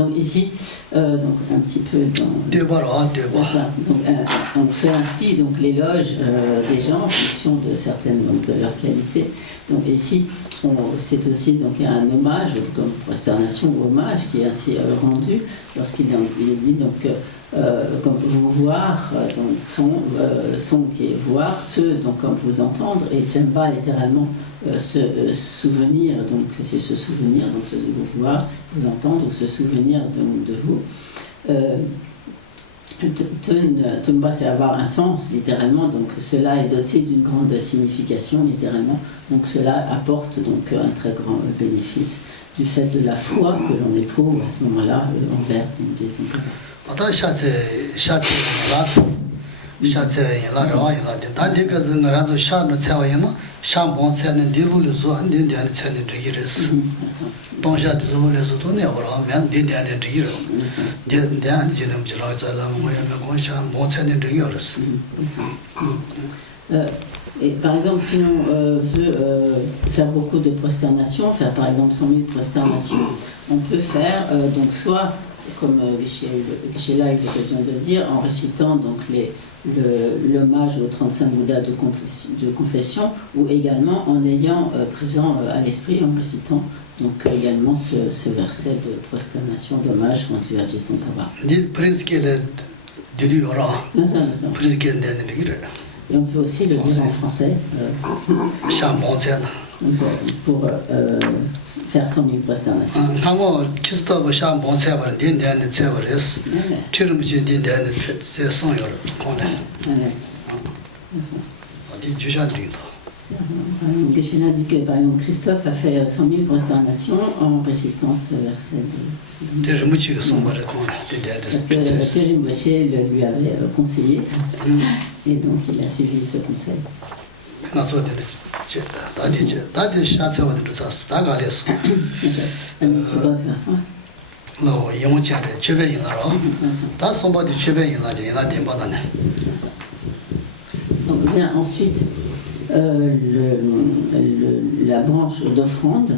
Donc ici, donc un petit peu dans... Ça. Donc, on fait ainsi donc l'éloge des gens en fonction de certaines donc, de leurs qualités. Donc ici, c'est aussi donc un hommage, comme prosternation ou hommage, qui est ainsi rendu lorsqu'il il dit donc comme vous voir, donc ton qui est voir, te donc comme vous entendre, et jamba littéralement se souvenir, donc c'est se souvenir, donc se vous voir, vous entendre ou se souvenir donc, de vous. Tumba, c'est avoir un sens, littéralement, donc cela est doté d'une grande signification, littéralement, donc cela apporte donc un très grand bénéfice du fait de la foi que l'on éprouve à ce moment-là envers Dieu. Et par exemple, si on veut faire beaucoup de prosternations, faire par exemple 100 000 prosternations, on peut faire donc soit, comme Geshe-la a eu l'occasion de le dire, en récitant donc l'hommage aux 35 Bouddhas de confession, ou également en ayant présent à l'esprit, en récitant donc également ce verset de prosternation, d'hommage rendu à Jitsongkhapa. Et on peut aussi le dire en français pour faire 100 000 prosternations. Geshe-la dit que par exemple Christophe a fait 100 000 prosternations en récitant ce verset parce que Monsieur Rinpoche lui avait conseillé et donc il a suivi ce conseil. Donc vient ensuite la branche d'offrande.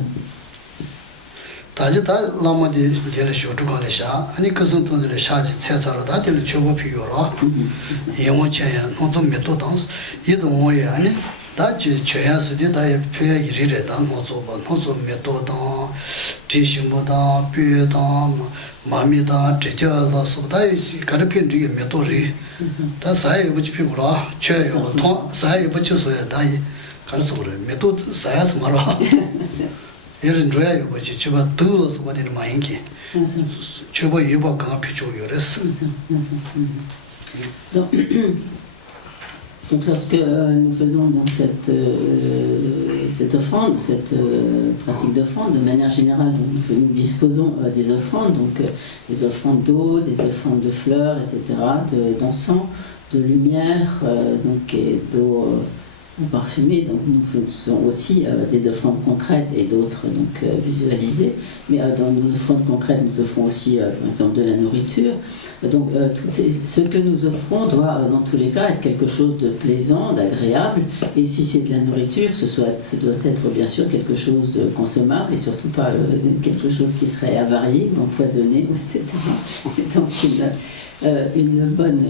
Donc lorsque nous faisons donc cette offrande, cette pratique d'offrande, de manière générale, nous disposons des offrandes, donc des offrandes d'eau, des offrandes de fleurs, etc., d'encens, de lumière, donc, et d'eau parfumée. Donc nous faisons aussi des offrandes concrètes et d'autres donc visualisées. Mais dans nos offrandes concrètes, nous offrons aussi, par exemple, de la nourriture. Donc ce que nous offrons doit dans tous les cas être quelque chose de plaisant, d'agréable, et si c'est de la nourriture, ce doit être bien sûr quelque chose de consommable et surtout pas quelque chose qui serait avarié, empoisonné, etc. Et donc une bonne...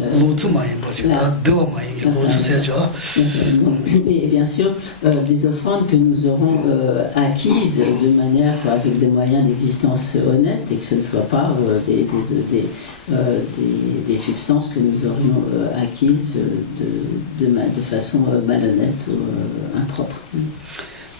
Et bien sûr des offrandes que nous aurons acquises de manière avec des moyens d'existence honnêtes et que ce ne soit pas des substances que nous aurions acquises de façon malhonnête ou impropre.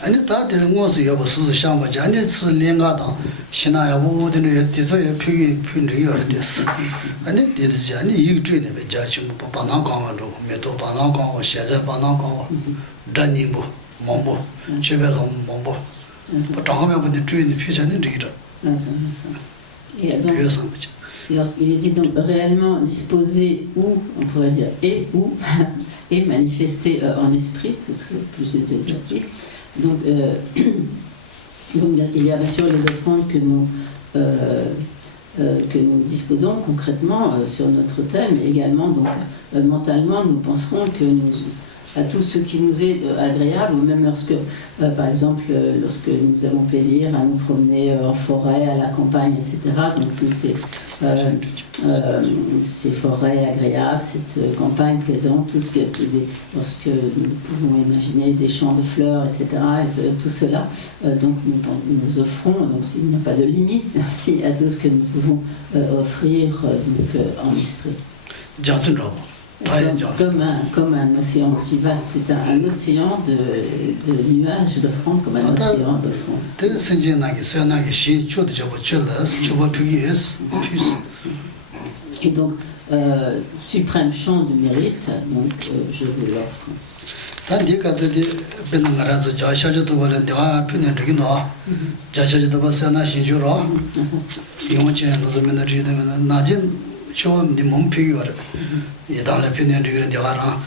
Et donc, lorsqu'il est dit donc réellement disposé ou, on pourrait dire et ou, et manifesté en esprit, ce serait plus exact. Donc, il y a bien sûr les offrandes que nous disposons concrètement sur notre thème, mais également donc, mentalement, nous penserons que à tout ce qui nous est agréable, ou même lorsque, par exemple, lorsque nous avons plaisir à nous promener en forêt, à la campagne, etc. Donc tous ces forêts agréables, cette campagne plaisante, tout ce que, lorsque nous pouvons imaginer des champs de fleurs, etc. Et tout cela, donc nous offrons, donc s'il n'y a pas de limite, ainsi à tout ce que nous pouvons offrir donc, en esprit. Comme un océan aussi vaste, c'est un océan de nuages d'offrandes, comme un océan d'offrandes. Et donc, suprême chant du mérite, donc je vous l'offre. 처음 몸 피규어를 예달에 피는 되는 데가라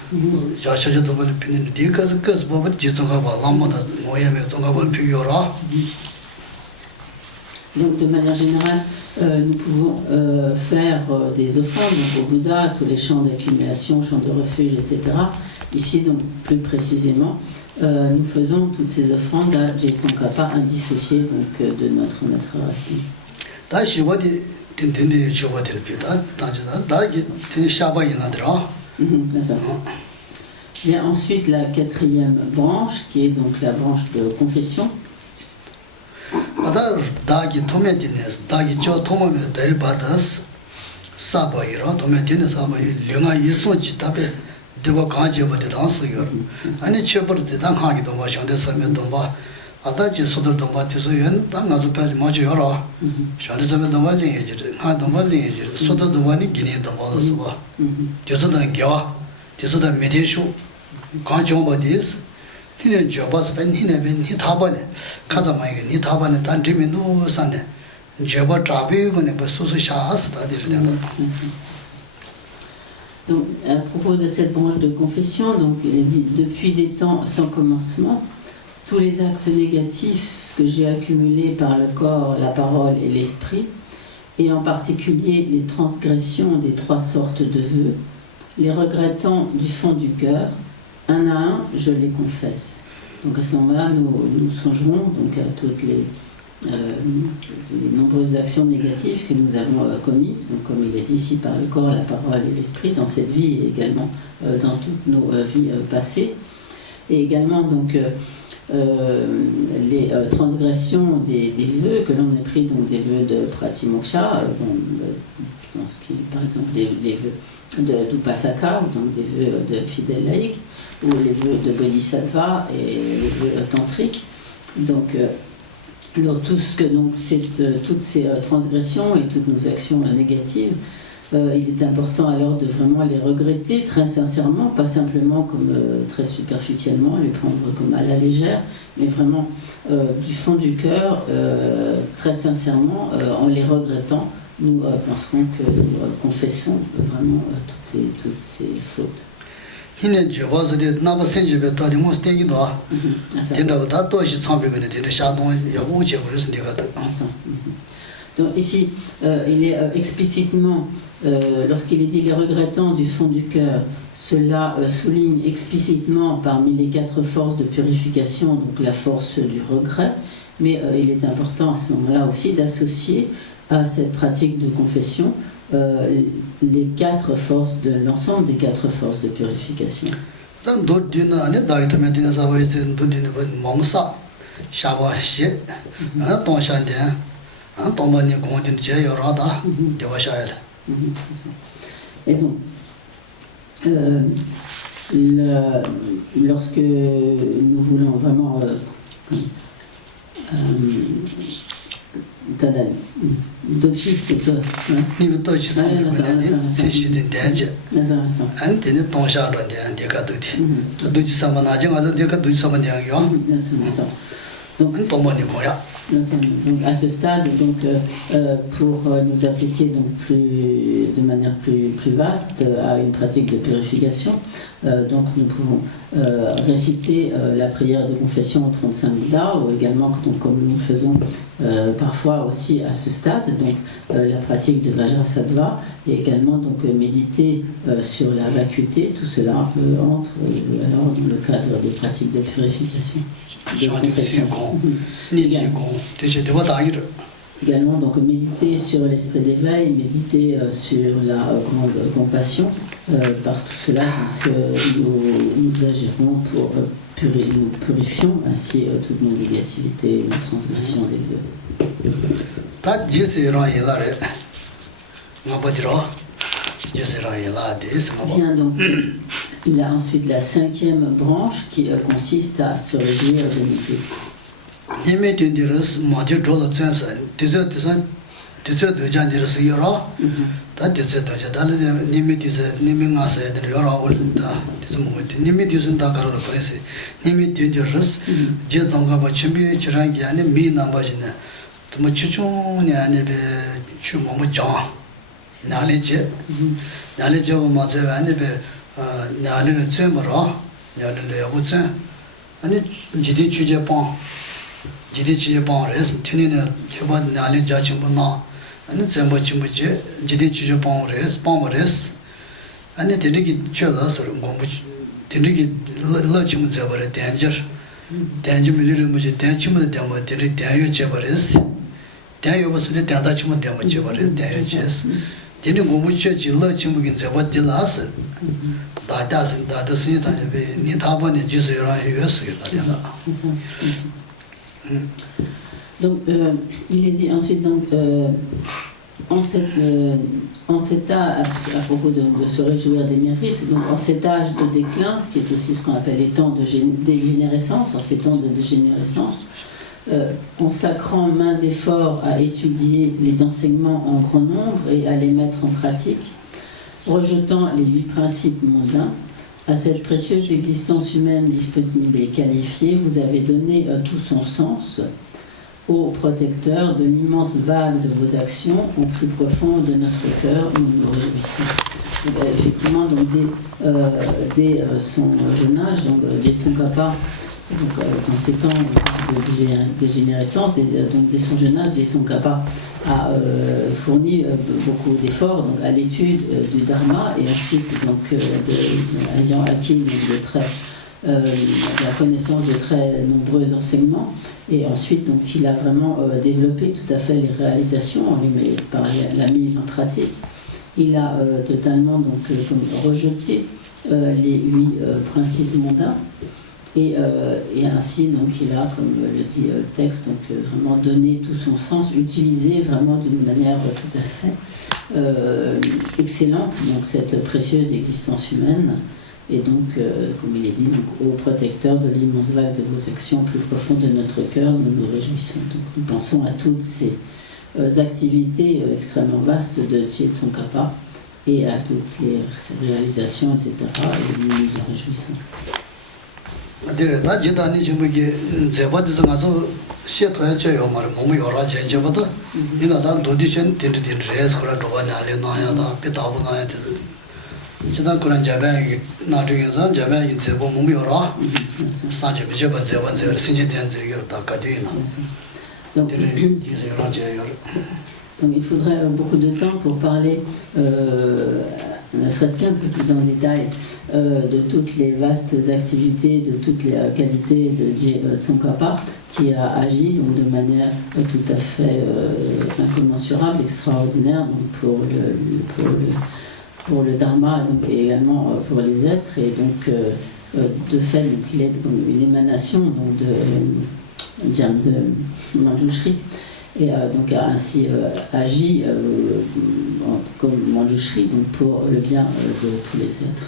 자셔도 볼 피는 디가서 그스 법을 지성하고 라마다 모양에 정하고 피규어라. Donc de manière générale, nous pouvons faire des offrandes donc au Bouddha, tous les champs d'accumulation, champs de refuge, etc. Ici, donc plus précisément, nous faisons toutes ces offrandes à Jetsankapa indissociées donc, de notre maître racine. Bien, ensuite, la quatrième branche, qui est donc la branche de confession. 아다지 소들도 바티소연 당가서 빨리 맞아 열어. 샤르자면 동발링이 동발링이 소도 동발이 기내도 받아서 봐. 저서도 겨와. 저서도 메디쇼 관종 바디스. 티네 저바스 벤히네 벤히 타바네. 가자마이게 니 타바네 단티민도 산네. 저바 트라비고네 버소소 샤스다 되는데. Donc, à propos de cette branche de confession, donc, il est dit, depuis des temps sans commencement, tous les actes négatifs que j'ai accumulés par le corps, la parole et l'esprit, et en particulier les transgressions des trois sortes de vœux, les regrettant du fond du cœur, un à un, je les confesse. Donc à ce moment-là, nous songerons donc à toutes les nombreuses actions négatives que nous avons commises, donc comme il est dit ici par le corps, la parole et l'esprit, dans cette vie et également dans toutes nos vies passées. Et également donc les transgressions des vœux que l'on a pris, donc des vœux de Pratimoksha, dans ce qui est par exemple les vœux d'Upasaka, donc des vœux de fidèles laïcs, ou les vœux de Bodhisattva et les vœux tantriques. Donc, toutes ces transgressions et toutes nos actions négatives, il est important alors de vraiment les regretter très sincèrement, pas simplement comme très superficiellement, les prendre comme à la légère, mais vraiment du fond du cœur, très sincèrement, en les regrettant, nous penserons que nous confessons vraiment toutes ces fautes. Donc ici, il est explicitement, lorsqu'il est dit les regrettants du fond du cœur, cela souligne explicitement parmi les quatre forces de purification, donc la force du regret, mais il est important à ce moment-là aussi d'associer à cette pratique de confession les quatre forces de l'ensemble des quatre forces de purification. Et donc, lorsque nous voulons vraiment donc à ce stade, donc, pour nous appliquer donc de manière plus vaste à une pratique de purification, Donc nous pouvons réciter la prière de confession au 35 Bouddha, ou également donc, comme nous le faisons parfois aussi à ce stade, donc la pratique de Vajrasattva, et également donc méditer sur la vacuité. Tout cela entre alors dans le cadre des pratiques de purification. Également donc méditer sur l'esprit d'éveil, méditer sur la grande compassion. Par tout cela, donc, nous agirons pour nous purifions ainsi toutes nos négativités, nos transgressions des vœux. Vient donc, il a ensuite la 5e branche qui consiste à se réjouir de Nipé. 지대치에 방어래서 뒤에는 개발 나리 자침보나 아니 전부 침부지 지대치에 방어래서 아니 되게 쳐서 공부 되게 러지면 잡아래 대저 대지밀을 뭐지 대치면 되면 되게 대요 잡아래서 대요 무슨 대다치면 되면 잡아래 대요지스 되게 공부 쳐질러 침부긴 잡아들라서 다다스니 다베 니 다번에 지서라 해서요 다다. Donc, il est dit ensuite donc, en cet âge, à propos de se réjouir des mérites, donc en cet âge de déclin, ce qui est aussi ce qu'on appelle les temps de dégénérescence, en ces temps de dégénérescence, consacrant maints efforts à étudier les enseignements en grand nombre et à les mettre en pratique, rejetant les 8 principes mondains, à cette précieuse existence humaine disponible et qualifiée, vous avez donné tout son sens au protecteur de l'immense vague de vos actions au plus profond de notre cœur, nous nous réjouissons. Donc, effectivement, donc, dès son jeune âge, donc, dès Tsongkhapa, dans ces temps de dégénérescence, donc, dès son jeune âge, dès Tsongkhapa a fourni beaucoup d'efforts donc, à l'étude du Dharma et ensuite donc, ayant acquis donc, la connaissance de très nombreux enseignements et ensuite donc, il a vraiment développé tout à fait les réalisations par la mise en pratique. Il a totalement donc, rejeté les 8 principes mondains. Et ainsi, donc, il a, comme le dit le texte, donc, vraiment donné tout son sens, utilisé vraiment d'une manière tout à fait excellente donc, cette précieuse existence humaine. Et donc, comme il est dit, donc, ô protecteur de l'immense vague de vos actions plus profondes de notre cœur, nous nous réjouissons. Donc, nous pensons à toutes ces activités extrêmement vastes de Chie Tsongkhapa et à toutes ces réalisations, etc. Et nous nous en réjouissons. 다 지다니 지금게 제바드서 가서 시에터야죠 말을 몸이 여러 제제보다 이나다 도디션 텐트딘 레스 그라 도가냐레 나야다 피타보나야 돼 지다 그런 자배 나중에서 자배 제보 몸이 여러 사제 미제바 제반제 신제된 제기로 다 가디나 Donc il faudrait beaucoup de temps pour parler, ne serait-ce qu'un peu plus en détail, de toutes les vastes activités, de toutes les qualités de Tsongkhapa, qui a agi donc, de manière tout à fait incommensurable, extraordinaire donc, pour le Dharma donc, et également pour les êtres. Et donc, de fait, donc, il est une émanation donc, de Manjushri. Et donc a ainsi agi comme Manjushri donc pour le bien de tous les êtres.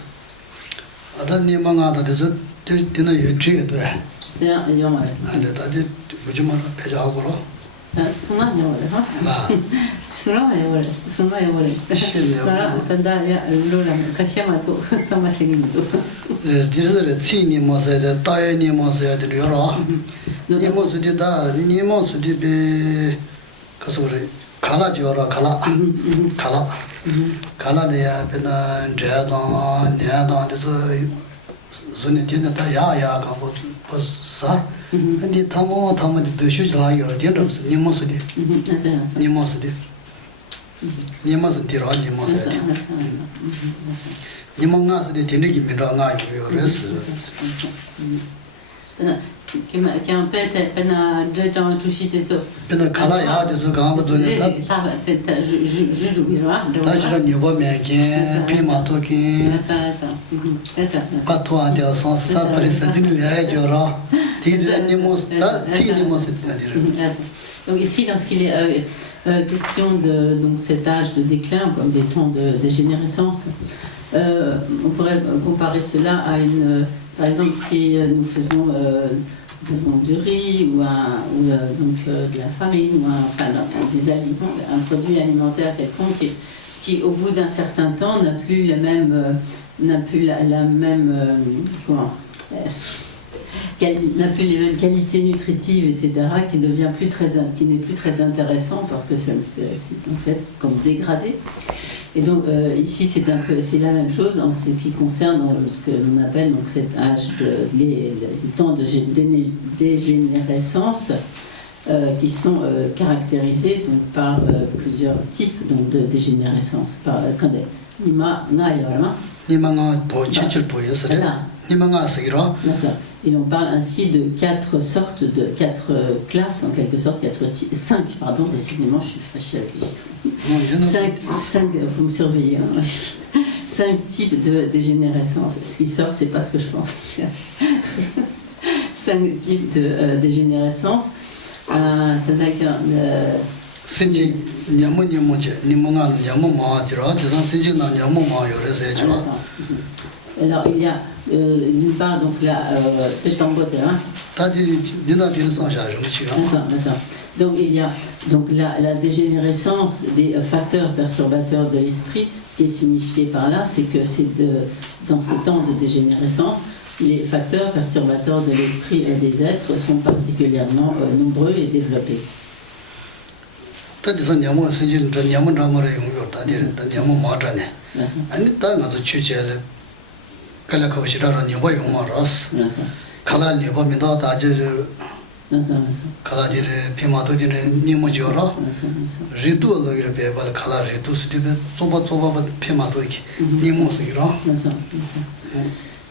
kalajora kala 칼라리아 베나 제단 내단 손에 되는 다 야야 가고 벌써 근데 타모 드시라 요 되더스 니모스디 니모스디 니모스 뒤로 니모스 니모가스디 되는 미라 나요 그래서 qui est en fait dans tout chite ça 베나 칼라야 돼서 가면 전에 다 다시라 니보면게 피마토키 파토안데 선사 프레스딘 레죠라 디제 니모스 다 티니모스 donc ici lorsqu'il est question de donc cet âge de déclin comme des temps de dégénérescence on pourrait comparer cela à une par exemple si nous faisons nous avons du riz ou donc de la farine ou des aliments, un produit alimentaire quelconque qui au bout d'un certain temps n'a plus la même n'a plus les mêmes qualités nutritives, etc., qui n'est plus très intéressant parce que c'est en fait comme dégradé. Et donc ici c'est la même chose en ce qui concerne ce que l'on appelle donc cet âge les temps de dégénérescence qui sont caractérisés donc par plusieurs types donc de dégénérescence. Et on parle ainsi de 4 sortes de 4 classes en quelque sorte, 5 pardon, décidément je suis fâchée avec les chiffres. 5 faut me surveiller, hein. 5 types de dégénérescence. Ce qui sort, c'est pas ce que je pense. 5 types de dégénérescence. Alors il y a d'une part donc c'est en botte donc il y a donc la dégénérescence des facteurs perturbateurs de l'esprit. Ce qui est signifié par là, c'est que dans ces temps de dégénérescence, les facteurs perturbateurs de l'esprit des êtres sont particulièrement nombreux et développés.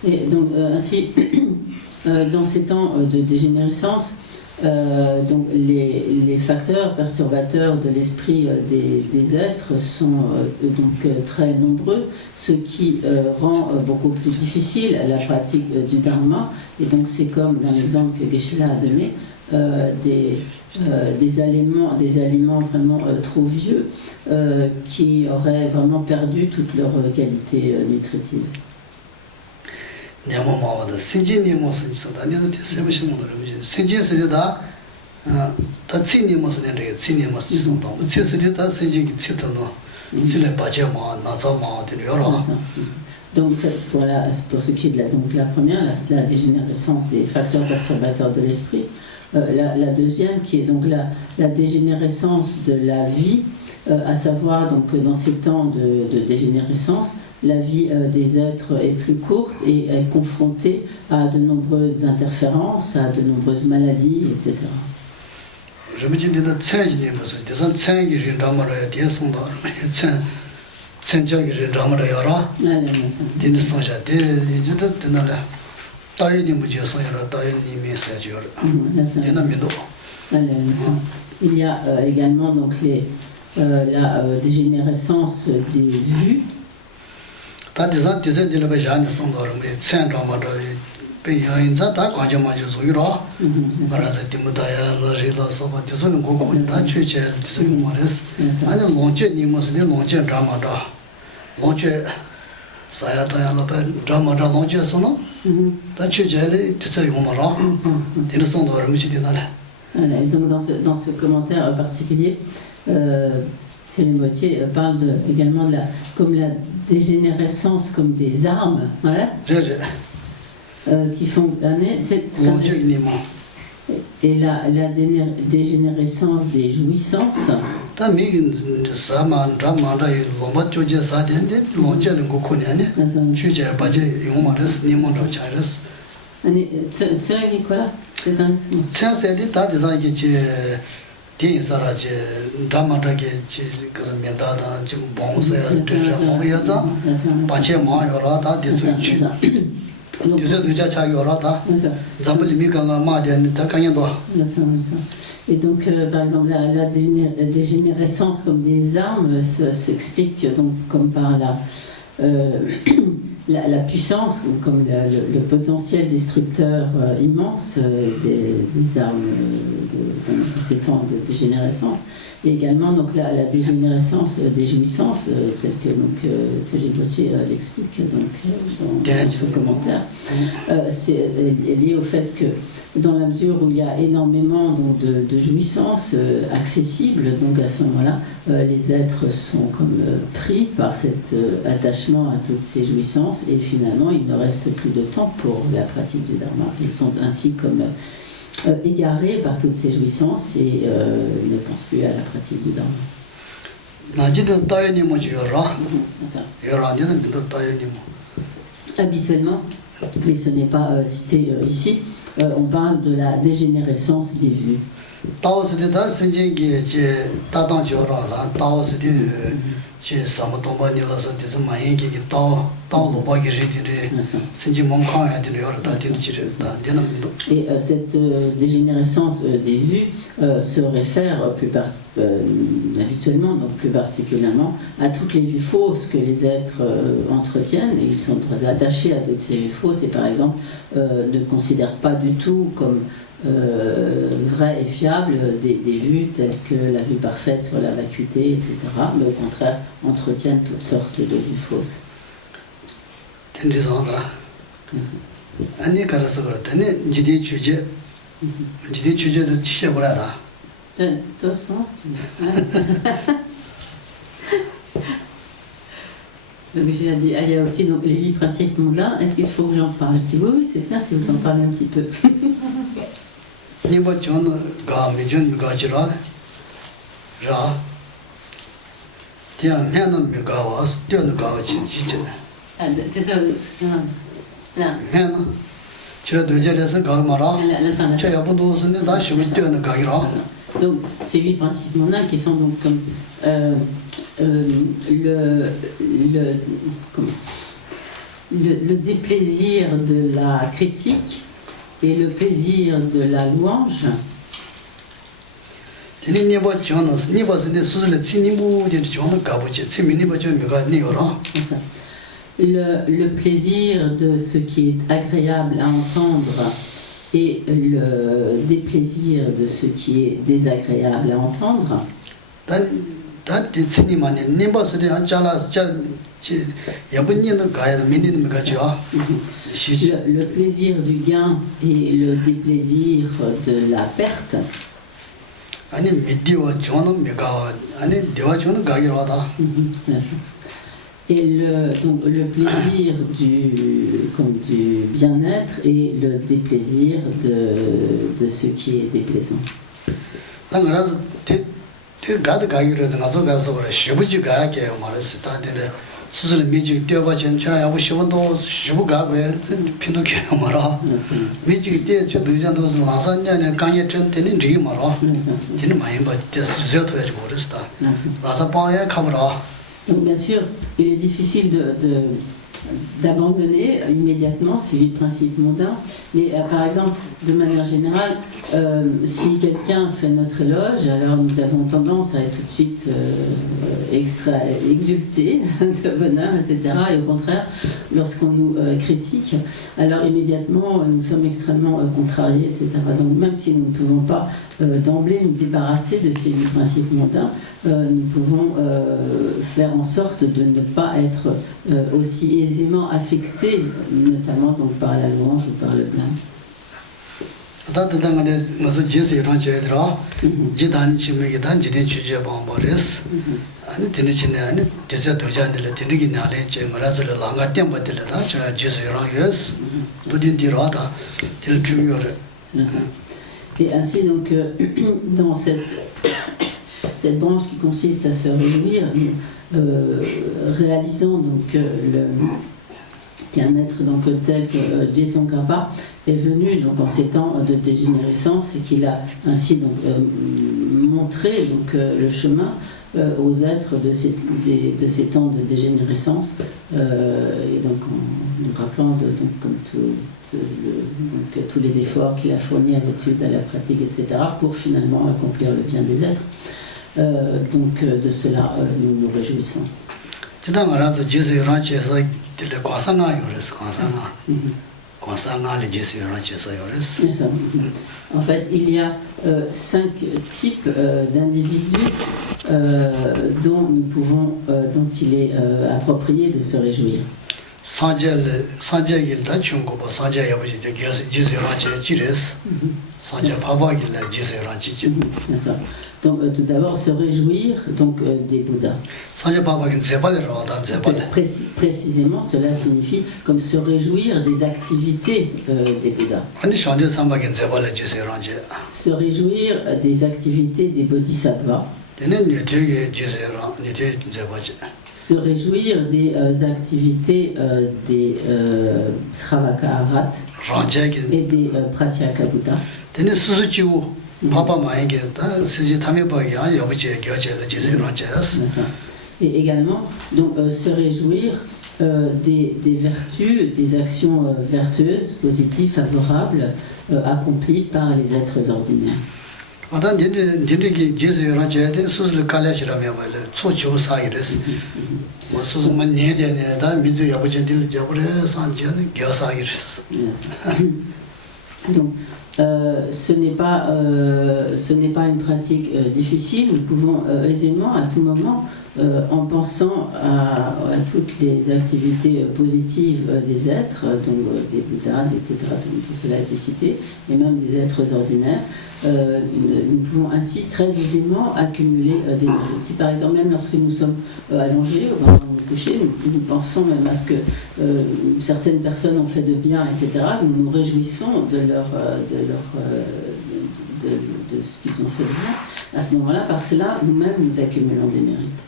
Et donc ainsi dans ces temps de dégénérescence donc les facteurs perturbateurs de l'esprit des êtres sont donc très nombreux, ce qui rend beaucoup plus difficile la pratique du dharma. Et donc c'est comme dans l'exemple que Geshe-la a donné, des aliments vraiment trop vieux qui auraient vraiment perdu toute leur qualité nutritive. Donc pour ce qui est de la première, la dégénérescence des facteurs perturbateurs de l'esprit, la deuxième qui est donc la dégénérescence de la vie, à savoir donc dans ces temps de dégénérescence, la vie des êtres est plus courte et est confrontée à de nombreuses interférences, à de nombreuses maladies, etc. Il y a également donc la dégénérescence des vues. Et donc dans ce commentaire particulier, Céline-Moitié parle également de la dégénérescence comme des armes, voilà, qui font et la dégénérescence des jouissances 다 미긴 사만 드라마라 로마 조제 사된데 로제는 고코냐네 주제 바제 용마르스 니몬로 차르스 아니 저 Nicolas c'est quand même 차세디 다디자 이게 디사라제 드라마다게 그래서 면다다 지금 봉서야 되죠 뭐야자 바체 마요라 다 디츠 디저 두자 차요라 다 잠불 미가가 마데 다 강연도 Et donc, par exemple, la dégénérescence comme des armes s'explique donc comme par la puissance, comme le potentiel destructeur immense des armes de ces temps de dégénérescence. Et également donc, la dégénérescence des jouissances, telle que Télébauché l'explique dans son commentaire. C'est lié au fait que dans la mesure où il y a énormément donc, de jouissances accessibles, donc à ce moment-là, les êtres sont comme pris par cet attachement à toutes ces jouissances et finalement il ne reste plus de temps pour la pratique du Dharma. Ils sont ainsi comme égarés par toutes ces jouissances et ne pensent plus à la pratique du Dharma. Habituellement, mais ce n'est pas cité ici, on parle de la dégénérescence des vues. Et cette dégénérescence des vues se réfère habituellement, donc plus particulièrement, à toutes les vues fausses que les êtres entretiennent. Et ils sont très attachés à toutes ces vues fausses et par exemple ne considèrent pas du tout comme vraies et fiables des vues telles que la vue parfaite sur la vacuité, etc. Mais au contraire, entretiennent toutes sortes de vues fausses. Donc j'ai dit, il y a aussi donc, les 8 principes mondains, est-ce qu'il faut que j'en parle? Je dis oui, c'est bien si vous en parlez un petit peu. C'est ça, là. Donc, ces 8 principes mondains qui sont donc comme le déplaisir de la critique et le plaisir de la louange. Le plaisir de ce qui est agréable à entendre et le déplaisir de ce qui est désagréable à entendre. Le plaisir du gain et le déplaisir de la perte. Et donc le plaisir du bien-être et le déplaisir de ce qui est déplaisant. Donc bien sûr, il est difficile d'abandonner immédiatement ces 8 principes mondains, mais par exemple, de manière générale, si quelqu'un fait notre éloge, alors nous avons tendance à être tout de suite exultés de bonheur, etc. Et au contraire, lorsqu'on nous critique, alors immédiatement nous sommes extrêmement contrariés, etc. Donc même si nous ne pouvons pas d'emblée nous débarrasser de ces 8 principes mondains, nous pouvons faire en sorte de ne pas être aussi aisément affectés, notamment donc, par la louange ou par le blâme. Et ainsi donc dans cette branche qui consiste à se réjouir, réalisant donc qu'un être donc tel que Je Tsongkhapa est venu donc en ces temps de dégénérescence et qu'il a ainsi donc montré donc le chemin aux êtres de ces temps de dégénérescence et donc en nous rappelant donc comme tous les efforts qu'il a fournis à l'étude, à la pratique, etc. pour finalement accomplir le bien des êtres. Donc de cela nous nous réjouissons. En fait, il y a 5 types d'individus dont il est approprié de se réjouir. Donc tout d'abord se réjouir donc des Bouddhas. Précisément, cela signifie comme se réjouir des activités des Bouddhas. Se réjouir des activités des Bodhisattvas. Se réjouir des activités des Sravaka-arhat et des Pratyeka-Buddha. Et également donc, se réjouir des vertus, des actions vertueuses, positives, favorables, accomplies par les êtres ordinaires. Donc, ce n'est pas une pratique difficile. Nous pouvons aisément, à tout moment, en pensant à toutes les activités positives des êtres, donc des Bouddhas, etc., donc tout cela a été cité, et même des êtres ordinaires, nous pouvons ainsi très aisément accumuler des mérites. Si par exemple, même lorsque nous sommes allongés au moment du coucher, nous pensons même à ce que certaines personnes ont fait de bien, etc., nous nous réjouissons de ce qu'ils ont fait de bien. À ce moment-là, par cela, nous-mêmes, nous accumulons des mérites.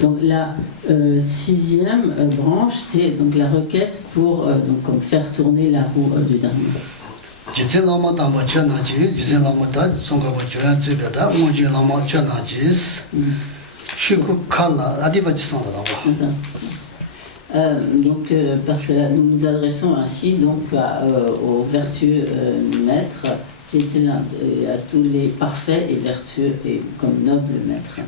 Donc la 6e branche, c'est donc la requête pour donc, comme faire tourner la roue du Dharma. Donc par cela, nous nous adressons ainsi donc aux vertueux maîtres, à tous les parfaits et vertueux et comme nobles maîtres.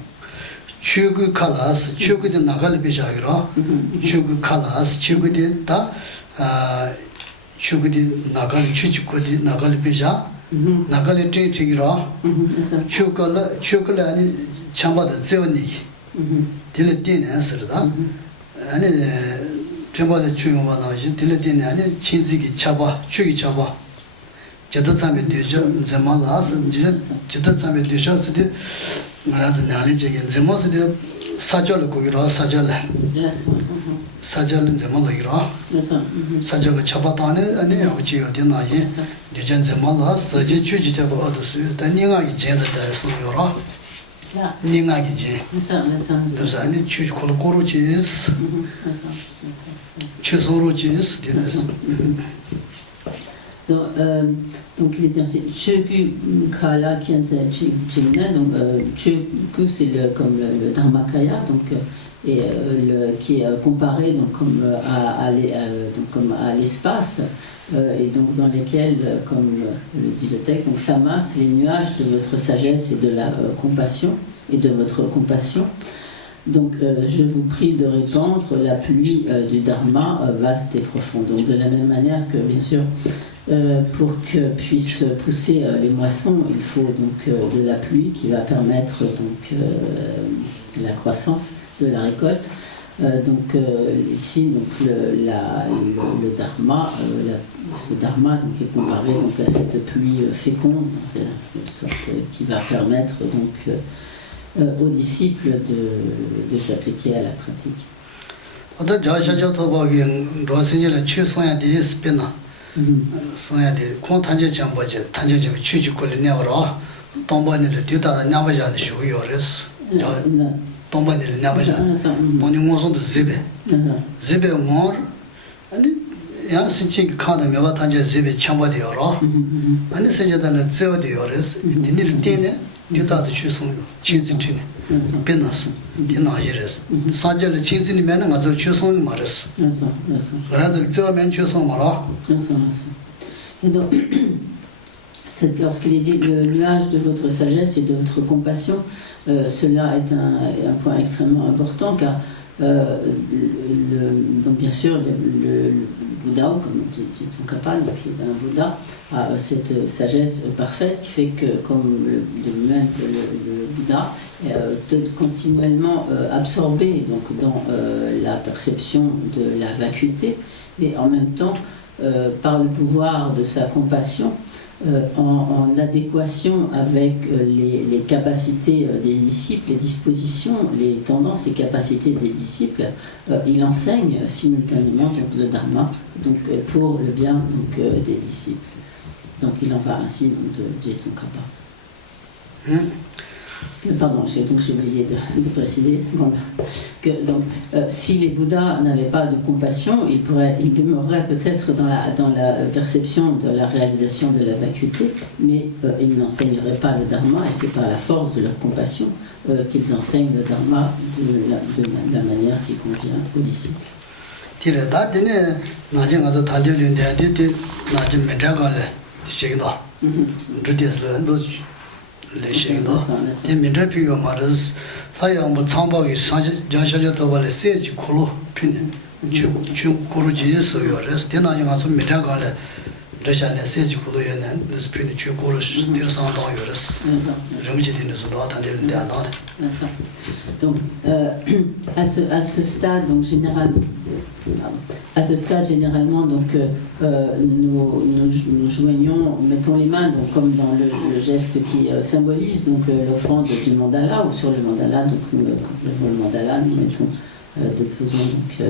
Donc il est ainsi Chogu Kala Kyanse Chingna, donc Chogu c'est comme le Dharmakaya, donc et qui est comparé donc comme à l'espace et donc dans lesquels comme le dit le texte, donc s'amassent les nuages de votre sagesse et de la compassion et de votre compassion. Donc je vous prie de répandre la pluie du Dharma vaste et profonde. Donc de la même manière que bien sûr pour que puissent pousser les moissons, il faut donc de la pluie qui va permettre donc la croissance de la récolte. Donc ici donc le Dharma, ce Dharma donc, est comparé donc à cette pluie féconde, qui va permettre donc aux disciples de s'appliquer à la pratique. 소야데 콘탄제 잠보제 탄제 좀 취직을 내버려 동반을 뒤다 나버자는 쇼요레스 동반을 나버자 본인 모습도 집에 뭐 아니 양신치 카드 메바 탄제 집에 참바되어라 아니 세자다는 제어되어레스 니들 때네 뒤다도 취성 진진치네 변나서 변나지레스 사절을 진진이면은 아주 취성 말했어 그래서 저면 취성 말아 Et donc, lorsqu'il est dit le nuage de votre sagesse et de votre compassion, cela est un point extrêmement important car donc bien sûr le Bouddha, comme dit Tsongkhapa, qui est un Bouddha, a cette sagesse parfaite qui fait que comme de lui-même le Bouddha est continuellement absorbé donc, dans la perception de la vacuité, mais en même temps par le pouvoir de sa compassion, en adéquation avec les capacités des disciples, les dispositions, les tendances et capacités des disciples, il enseigne simultanément donc, le Dharma donc, pour le bien donc, des disciples. Donc il en va ainsi donc, de Tsongkhapa. Pardon, j'ai oublié de préciser que donc, si les Bouddhas n'avaient pas de compassion, ils demeureraient peut-être dans la perception de la réalisation de la vacuité, mais ils n'enseigneraient pas le Dharma, et c'est par la force de leur compassion qu'ils enseignent le Dharma de la manière qui convient aux disciples. 이 민대피가 말은 사양부 창박이 자셔져 더발에 세지 콜로 핀 고르지에서 요레스 대나이 가서 미라가래 러시아에 세지 콜로에는 그래서 핀이 고르스 디르상도 요레스 정지되는서 나타내는데 안 나네. Donc à ce stade donc généralement donc nous joignons, mettons les mains donc comme dans le geste qui symbolise donc l'offrande du mandala, ou sur le mandala, donc nous levons le mandala, nous mettons déposons donc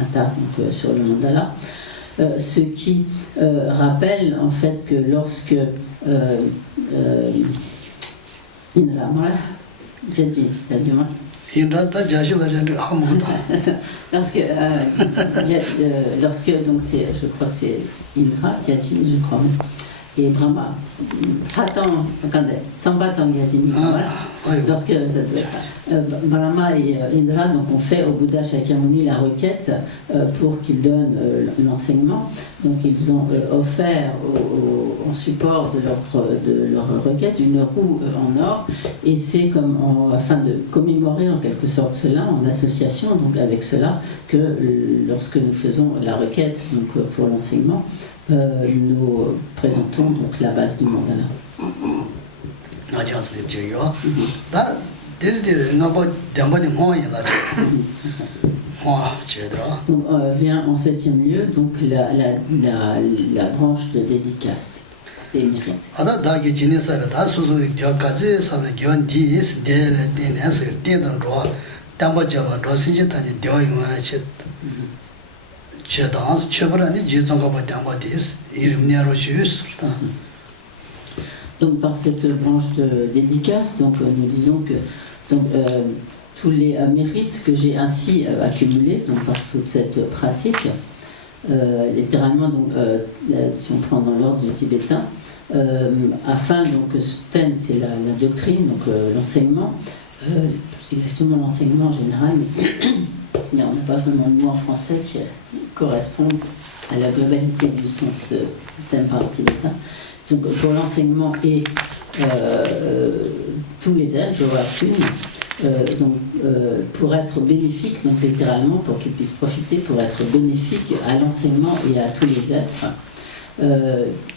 un tas donc, sur le mandala, ce qui rappelle en fait que lorsque lorsque donc c'est, je crois que c'est Indra, Yajin, je crois, et Brahma, lorsque ça doit être ça, Brahma et Indra donc ont fait au Bouddha Shakyamuni la requête pour qu'il donne l'enseignement. Donc ils ont offert en support de leur requête une roue en or, et c'est comme afin de commémorer en quelque sorte cela, en association donc avec cela, que lorsque nous faisons la requête donc, pour l'enseignement, nous présentons donc la base du mandala. Donc, vient en 7e lieu donc la branche de dédicace des mérites. Donc par cette branche de dédicace, donc, nous disons que donc, tous les mérites que j'ai ainsi accumulés donc, par toute cette pratique, littéralement, donc, si on prend dans l'ordre du tibétain, afin donc ten, c'est la doctrine, donc l'enseignement, c'est exactement l'enseignement en général, mais on n'a pas vraiment le mot en français qui correspond à la globalité du sens thème par tibétain. Donc pour l'enseignement et tous les êtres, je vois donc pour être bénéfique, donc littéralement pour qu'ils puissent profiter, pour être bénéfique à l'enseignement et à tous les êtres,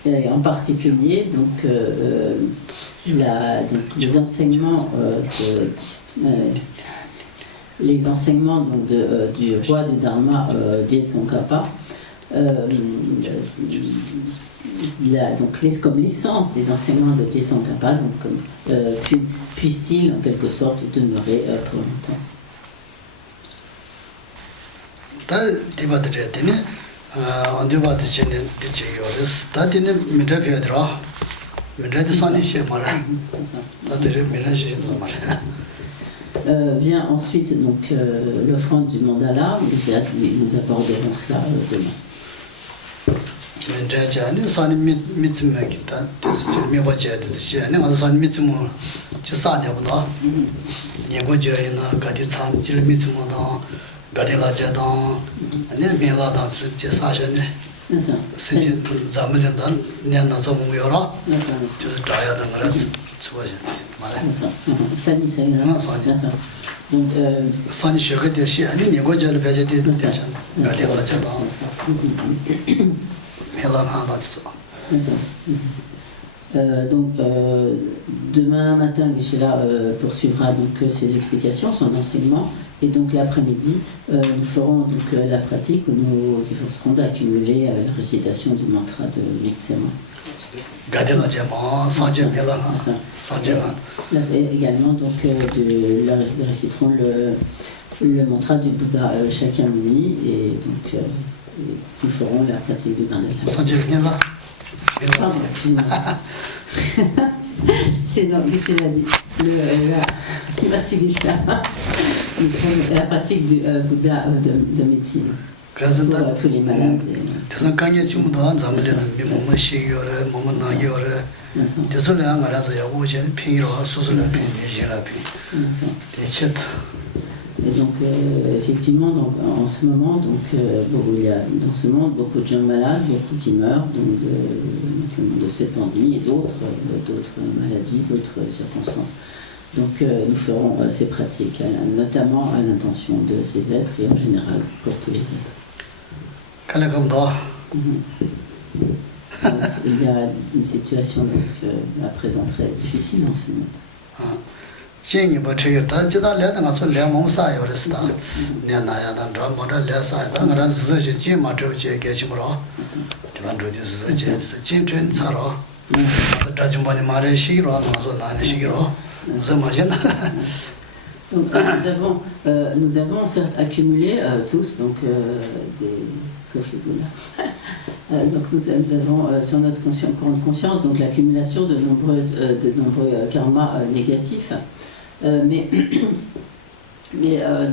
et en particulier donc, les enseignements donc, du roi du Dharma, Tsongkhapa, donc comme l'essence des enseignements de Tsongkhapa, donc puissent-ils en quelque sorte demeurer pour longtemps. On dit pas de génie de géoris. Tadine mira piedra. Mira de sani chez Mara. Tadine mira chez Mara. Vient ensuite donc l'offrande du mandala. Nous aborderons cela demain. Menjani sani mitme kita. Mi waje de chez. Ne on sani mitme. Ci sa ne bunda. Ni go je na ga di chan ji mitme da. Ga de la je da. Ne mi la da ci sa je ne. 是咱们人的年能做梦有了，就是这样的，我这出去，妈的。Donc, 上你学个点写，你国家的别的点上，俺领了这帮，没了看到是吧？ demain matin, Michela poursuivra donc ses explications, son enseignement, et donc l'après-midi, nous ferons donc la pratique où nous efforcerons d'accumuler la récitation du mantra de Mitsema. Là, c'est également donc nous réciterons le mantra du Bouddha Shakyamuni, et donc nous ferons la pratique du Mandala. Pardon, excusez-moi. C'est donc, Michel a dit, merci Michel, la pratique du Bouddha de médecine pour tous les malades. Et donc, effectivement, donc, en ce moment, donc, il y a dans ce monde beaucoup de gens malades, beaucoup qui meurent donc de cette pandémie et d'autres maladies, d'autres circonstances. Donc, nous ferons ces pratiques, notamment à l'intention de ces êtres et en général pour tous les êtres. Donc, il y a une situation donc, à présent très difficile en ce monde. 建议不这个，但知道来那个从联盟啥有的是的，连那样的这么着来啥，但我这自己去嘛，这些给什么着，这帮这就是这是竞争差了，这就把你妈的洗了，那说那你洗了，怎么现在？ Donc, nous avons certes accumulé tous, donc, sauf les boules. Donc nous avons sur notre conscience donc l'accumulation de nombreux karmas négatifs. Mais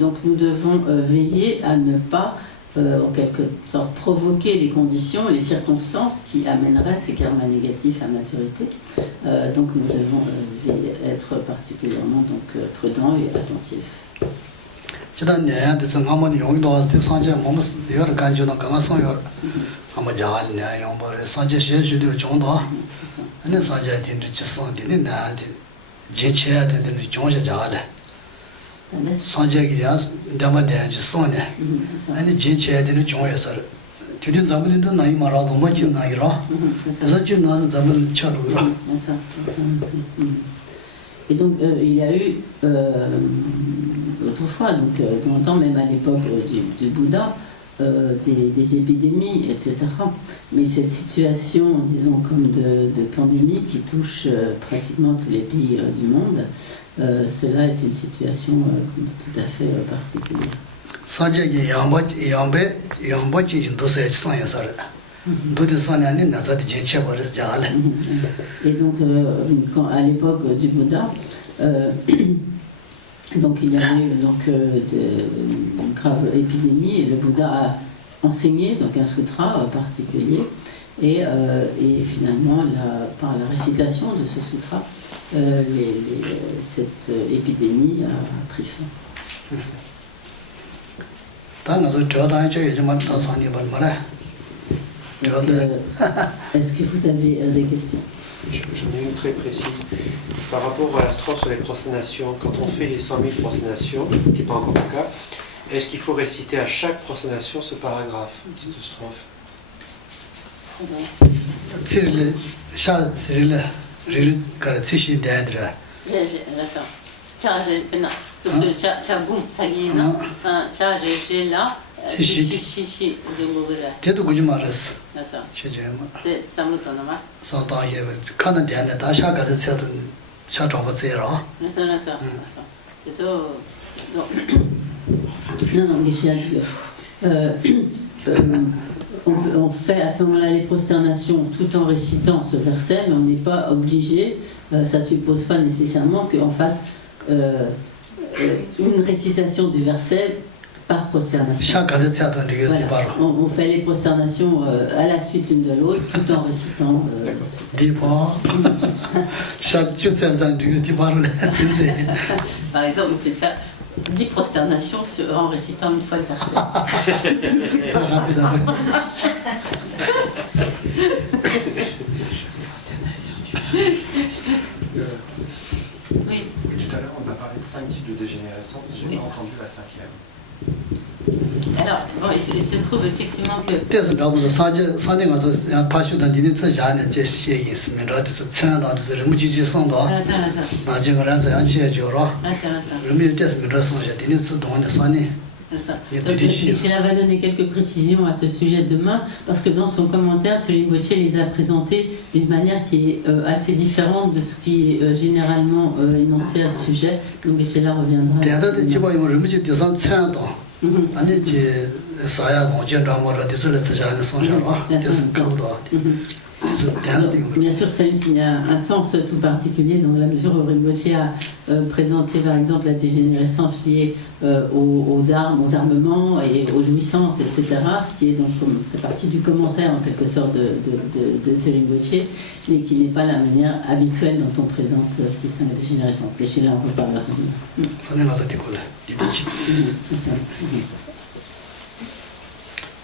donc nous devons veiller à ne pas en quelque sorte provoquer les conditions et les circonstances qui amèneraient ces karmas négatifs à maturité. Donc nous devons être particulièrement donc, prudents et attentifs. 这段年的是俺们用到的上节我们有点感觉到刚刚上月，俺们家里呢用把的上节学习的讲到，那上节听着去上的那男的，以前的那讲些家嘞，上节个样咱们年去上呢，那以前的那讲也是，就听咱们的那一马拉东北就那一了，这就那是咱们吃路了。 Et donc il y a eu autrefois, donc dans le temps même à l'époque du Bouddha, des épidémies, etc. Mais cette situation, disons comme de pandémie qui touche pratiquement tous les pays du monde, cela est une situation tout à fait particulière. Et donc, à l'époque du Bouddha, donc il y avait eu donc, une grave épidémie et le Bouddha a enseigné donc, un sutra particulier et finalement, par la récitation de ce sutra, cette épidémie a pris fin. Donc, est-ce que vous avez des questions? J'en ai une très précise. Par rapport à la strophe sur les prosternations, quand on fait les 100 000 prosternations, ce qui n'est pas encore le cas, est-ce qu'il faut réciter à chaque prosternation ce paragraphe, cette strophe? on fait à ce moment-là les prosternations tout en récitant ce verset, mais on n'est pas obligé, ça ne suppose pas nécessairement qu'on fasse une récitation du verset par prosternation. Voilà. On fait les prosternations à la suite l'une de l'autre tout en récitant. Par exemple, vous pouvez faire 10 prosternations en récitant une fois le verset. Oui. Tout à l'heure, on a parlé de 5 types de dégénérescence, j'ai pas entendu la 5e. Alors, bon, il se trouve effectivement que... Donc, Michel va donner quelques précisions à ce sujet demain, parce que dans son commentaire, Tserim Boche les a présentés d'une manière qui est assez différente de ce qui est généralement énoncé à ce sujet. Donc Michel reviendra. Bien sûr, ça a un sens tout particulier dans la mesure où Rinpoche a présenté par exemple la dégénérescence liée aux armes, aux armements et aux jouissances, etc. Ce qui est donc fait partie du commentaire en quelque sorte de Rinpoche, mais qui n'est pas la manière habituelle dont on présente ces 5 dégénérescences. Que chez là, on reparlera.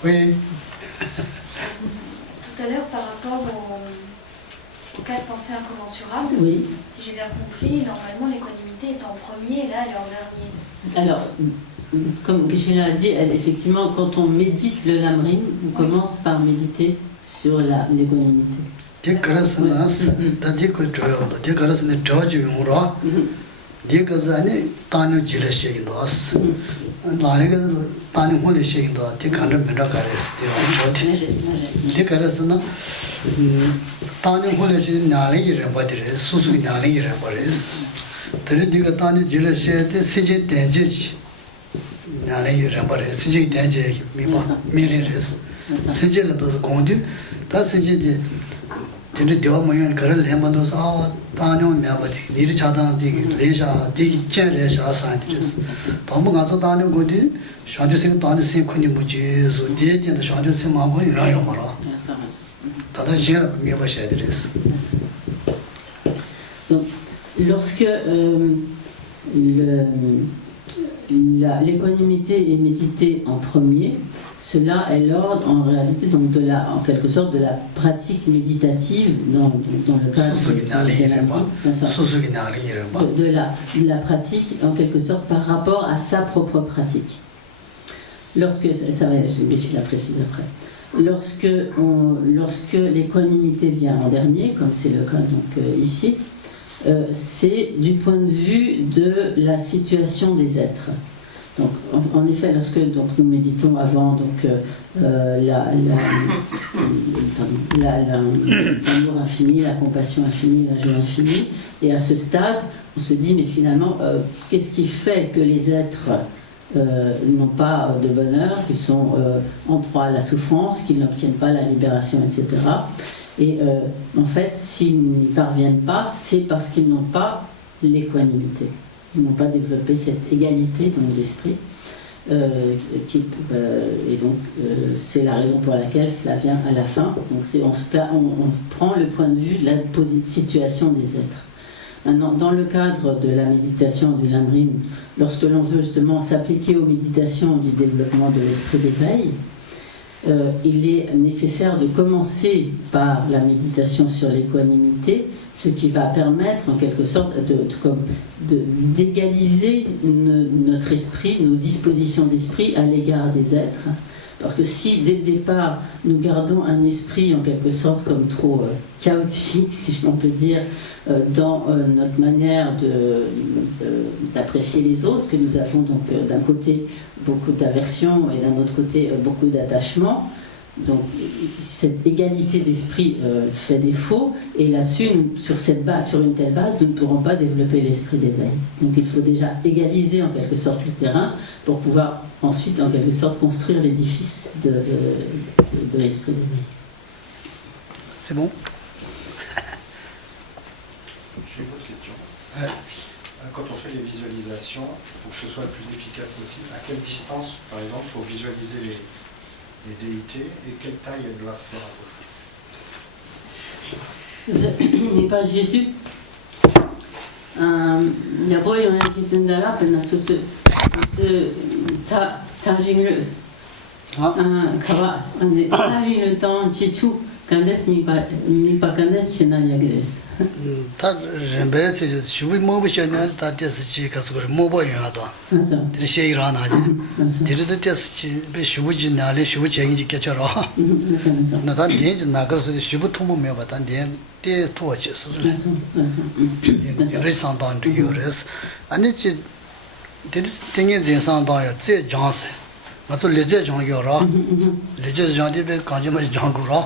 Oui. Tout à l'heure, par rapport au cas de pensée incommensurable, Oui. si j'ai bien compris, normalement l'équanimité est en premier et là elle est en dernier. Alors, comme Geshe-la a dit, effectivement, quand on médite le lamrim, on commence par méditer sur l'équanimité. Donc, lorsque l'équanimité est méditée en premier, cela est l'ordre en réalité donc en quelque sorte de la pratique méditative dans le cadre de la pratique en quelque sorte par rapport à sa propre pratique. Lorsque ça va, je la précise après. Lorsque l'équanimité vient en dernier, comme c'est le cas donc ici, c'est du point de vue de la situation des êtres. Donc, en effet, lorsque donc, nous méditons avant l'amour infini, la compassion infinie, la joie infinie, et à ce stade, on se dit, mais finalement, qu'est-ce qui fait que les êtres n'ont pas de bonheur, qu'ils sont en proie à la souffrance, qu'ils n'obtiennent pas la libération, etc. Et en fait, s'ils n'y parviennent pas, c'est parce qu'ils n'ont pas l'équanimité. Ils n'ont pas développé cette égalité dans l'esprit. Et donc, c'est la raison pour laquelle cela vient à la fin. Donc, on prend le point de vue de la situation des êtres. Maintenant, dans le cadre de la méditation du Lamrim, lorsque l'on veut justement s'appliquer aux méditations du développement de l'esprit d'éveil, il est nécessaire de commencer par la méditation sur l'équanimité, ce qui va permettre en quelque sorte d'égaliser notre esprit, nos dispositions d'esprit à l'égard des êtres. Parce que si dès le départ nous gardons un esprit en quelque sorte comme trop chaotique, si on peut dire, dans notre manière d'apprécier les autres, que nous avons donc d'un côté beaucoup d'aversion et d'un autre côté beaucoup d'attachement, donc cette égalité d'esprit fait défaut, et là-dessus, sur cette base, sur une telle base, nous ne pourrons pas développer l'esprit d'éveil. Donc il faut déjà égaliser en quelque sorte le terrain pour pouvoir ensuite en quelque sorte construire l'édifice de l'esprit d'éveil. C'est bon? J'ai une autre question. Ouais. Quand on fait les visualisations, pour que ce soit le plus efficace possible, à quelle distance, par exemple, il faut visualiser les déités et quelle taille elles doivent faire à peu près? Mais pas Jésus. Il y a pas eu un petit temps là, pendant ce tajing le temps, chichu, quand est-ce mi pas quand est-ce chena yagres. 다 rembe shibu mobu shanya ta tesi ka sugure mobo ya da de she ira na ji de de tesi be shibu ji na le shibu chengi ji ke charo na da de ji na gar su shibu tumu me ba dan de to ji su de ri san dan de yores ani ji de de de san da ya zhe jiang se ma zu le zhe jiang yo ra le zhe jiang de be gang ji ma jiang gu ra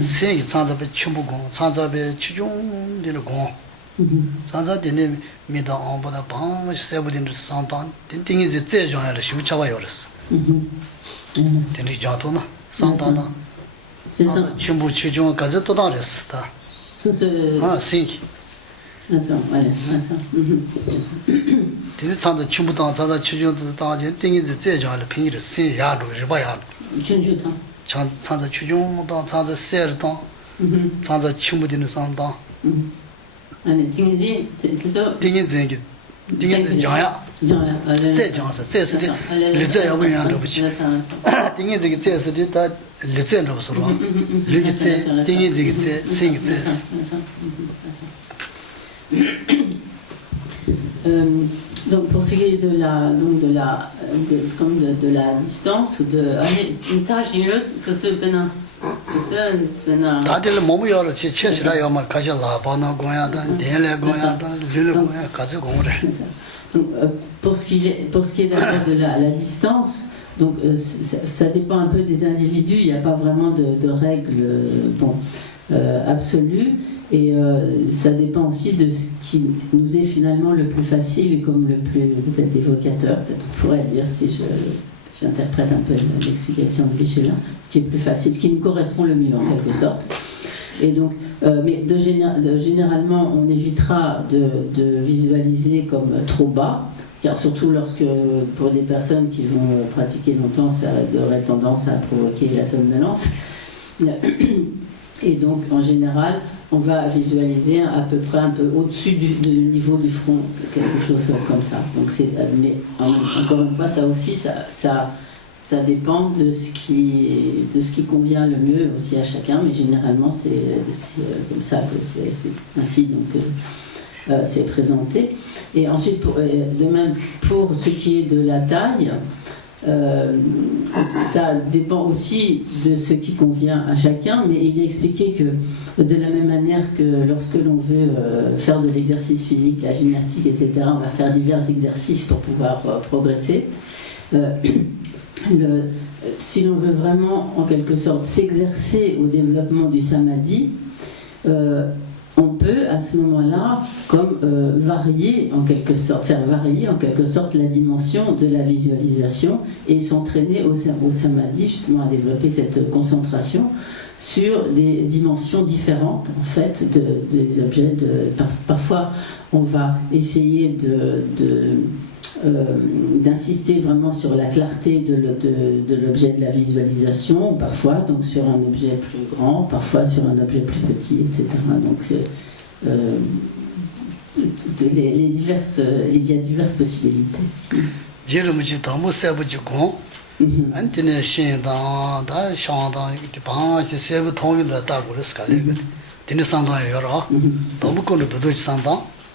se yi san za be chimbu gong san za be chi jong de le gong san za de ne mi da an bo da bang se bu de san dan de ding yi zhe jiang ya le shi bu cha ba yo res de li jiang to na san dan da chimbu chi jong ga zhe to da res da ah se这常常全部当常常去用当前定义的这样的便宜的3亚路日8亚路常常去用当常常3当常常全部的3当定义这个定义讲呀再讲是这是的你这要不然都不起定义这个这是的他你这都不说了你这定义这个这是个这Donc pour ce qui est de la distance une tâche c'est ce penin c'est ça penin 다들 몸이 여러 체체라 요마 가져 라바나 고야다 내래 고야다 르르 고야 가져 공을 donc pour ce qui est d'abord de la distance donc ça dépend un peu des individus, il n'y a pas vraiment de règles absolues. Et ça dépend aussi de ce qui nous est finalement le plus facile et comme le plus peut-être évocateur, peut-être on pourrait dire si j'interprète un peu l'explication de Michelin, ce qui est plus facile, ce qui nous correspond le mieux en quelque sorte. Et donc, mais généralement on évitera de visualiser comme trop bas, car surtout lorsque pour des personnes qui vont pratiquer longtemps, ça aurait tendance à provoquer la somnolence. Et donc en général, on va visualiser à peu près un peu au-dessus du niveau du front, quelque chose comme ça. Donc mais encore une fois, ça aussi, ça dépend de ce qui convient le mieux aussi à chacun, mais généralement c'est comme ça que c'est ainsi donc c'est présenté. Et ensuite, de même pour ce qui est de la taille. Ça dépend aussi de ce qui convient à chacun, mais il est expliqué que de la même manière que lorsque l'on veut faire de l'exercice physique, la gymnastique, etc., on va faire divers exercices pour pouvoir progresser. Si l'on veut vraiment, en quelque sorte, s'exercer au développement du samadhi, on peut à ce moment-là comme varier en quelque sorte, faire varier en quelque sorte la dimension de la visualisation et s'entraîner au samadhi justement à développer cette concentration sur des dimensions différentes en fait des objets. Parfois on va essayer d'insister vraiment sur la clarté de l'objet de la visualisation, ou parfois donc sur un objet plus grand, parfois sur un objet plus petit, etc. Donc il y a diverses possibilités.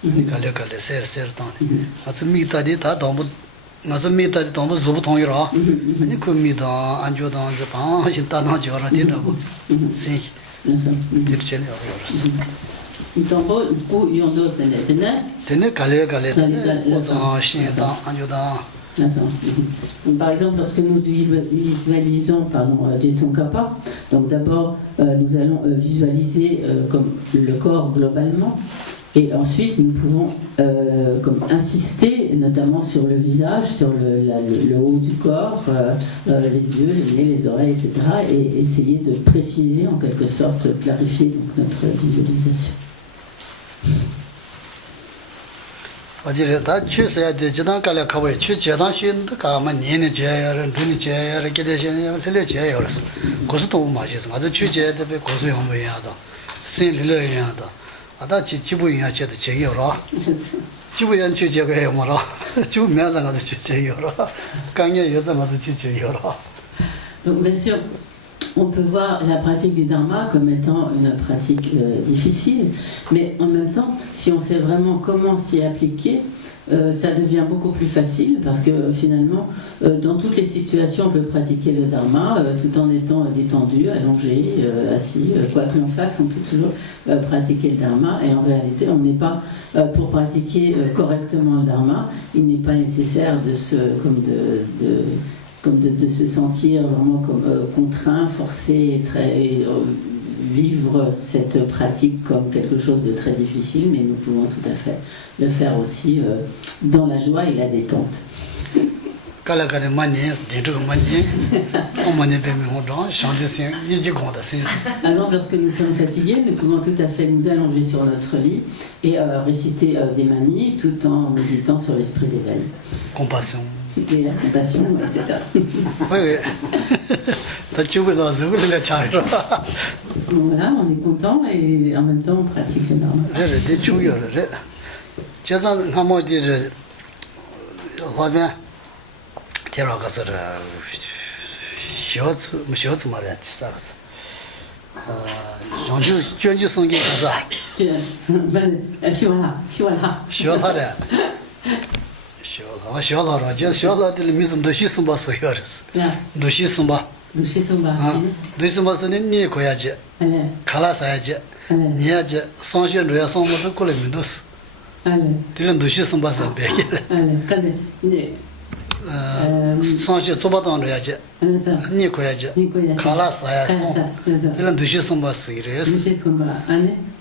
갈래 세르세르다니 아주 미다디 다 너무 나서 미다디 너무 zubu 통이라 아니 그 미다 안 줘도 안 봐. 신다나 줘라 되라고 세 dircene yapıyoruz. Tambo bu yondo tene tene kale 다 신다 안 줘다 Donc, par exemple, lorsque nous visualisons Jetson Kappa, donc d'abord nous allons visualiser comme le corps globalement, et ensuite nous pouvons comme insister notamment sur le visage, sur le haut du corps, les yeux, le nez, les oreilles, etc., et essayer de préciser en quelque sorte, clarifier donc, notre visualisation. 我记得他去世的这趟干了可谓去这趟去干嘛年的节呀，人的节呀，给的些这类节有了是，可是都嘛就是，我这去节的被可是用不一样的，心里了一样的，啊，他基本上节的节有了，基本上去节个有么了，就没啥个去节有了，刚也有怎么是去节有了。Donc bien sûr, on peut voir la pratique du dharma comme étant une pratique difficile, mais en même temps, si on sait vraiment comment s'y appliquer, ça devient beaucoup plus facile parce que finalement, dans toutes les situations, on peut pratiquer le dharma tout en étant détendu, allongé, assis, quoi que l'on fasse, on peut toujours pratiquer le dharma. Et en réalité, on n'est pas, pour pratiquer correctement le dharma, il n'est pas nécessaire de se sentir vraiment comme contraint, forcé, vivre cette pratique comme quelque chose de très difficile, mais nous pouvons tout à fait le faire aussi dans la joie et la détente. Par exemple, lorsque nous sommes fatigués, nous pouvons tout à fait nous allonger sur notre lit et réciter des manies tout en méditant sur l'esprit d'éveil. Compassion. Et la compassion, etc. Oui. Voilà, on est content et en même temps on pratique le dharma. Sanche Tobatan Raja, Nikoyaja, Kala Saya, Dylan Dushisumba Series,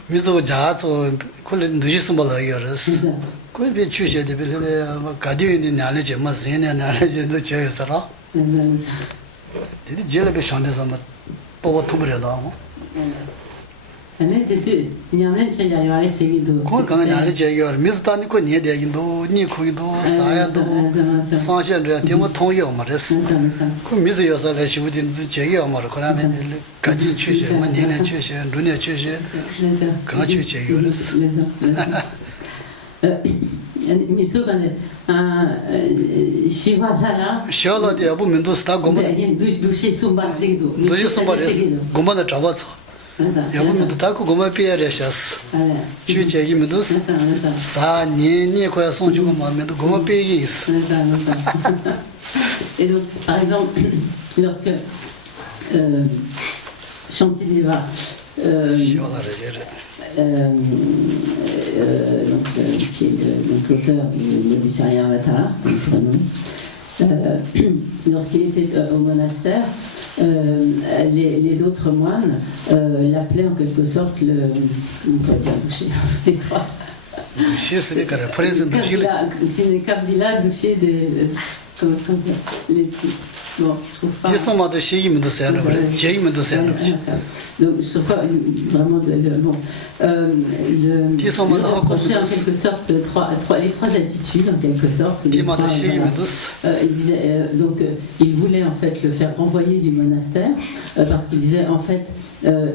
Mizo Jato, Kulin Dushisumba Years, could be choosing the Gadu in the knowledge of Mazin and knowledge in the Chayasara. Did the jelly be shanted on the Boba Tumbrella? Come knowledge your Mr. Niconia, you know, Nico, Saya, Sanche, Timo Tonyo Maris. Come miss yourself as you would in the Jay or Marcoran, Gadi Church, Manina Church, and Dunia Church, can't you check yours? Shivala, the woman to start going to somebody, Gomana Travas. Yaman the Taco Goma Pierres, Chucha Imidus, Sa, Nicoya Sonjuma, Goma Payis. Et donc, par exemple, lorsque Shantideva, qui est l'auteur du Bodhisattva Avatar, lorsqu'il était au monastère, les autres moines l'appelaient en quelque sorte le douché, les trois. Douché, c'est des carrés, présent douché. Kabdila, douché de. Comment dire les. Bon, je trouve pas. Ils sont de chez Im de Serre, Jim de Serre. Donc, je trouve pas vraiment de. Bon. Ils sont reproché en quelque sorte les trois attitudes, en quelque sorte. Il disait, donc, il voulait en fait le faire renvoyer du monastère, parce qu'il disait en fait.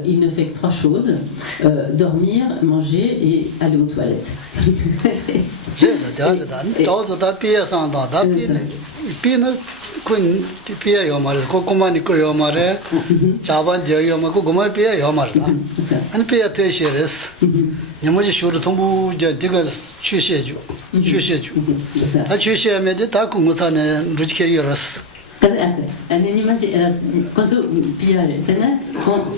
Il ne fait que trois choses, dormir, manger et aller aux toilettes. Un animal, quand tu piales,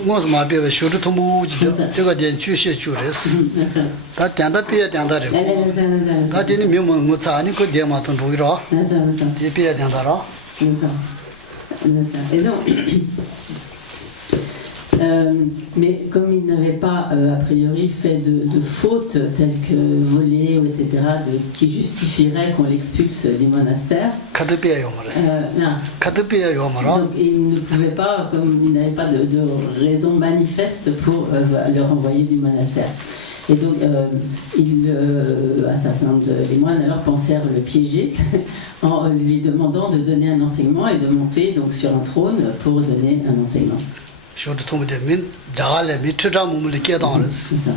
moi je m'appelle Shuru Tomu,这个点去些去的是，他点的别点的的，他点的没我查你个点嘛，都注意了，别点的了。Et donc, mais comme il n'avait pas a priori fait de fautes telles que voler ou etc. Qui justifieraient qu'on l'expulse du monastère, donc il ne pouvait pas, comme il n'avait pas de raison manifeste pour le renvoyer du monastère. Et donc, un certain nombre de moines alors pensèrent le piéger en lui demandant de donner un enseignement et de monter donc sur un trône pour donner un enseignement. C'est ça.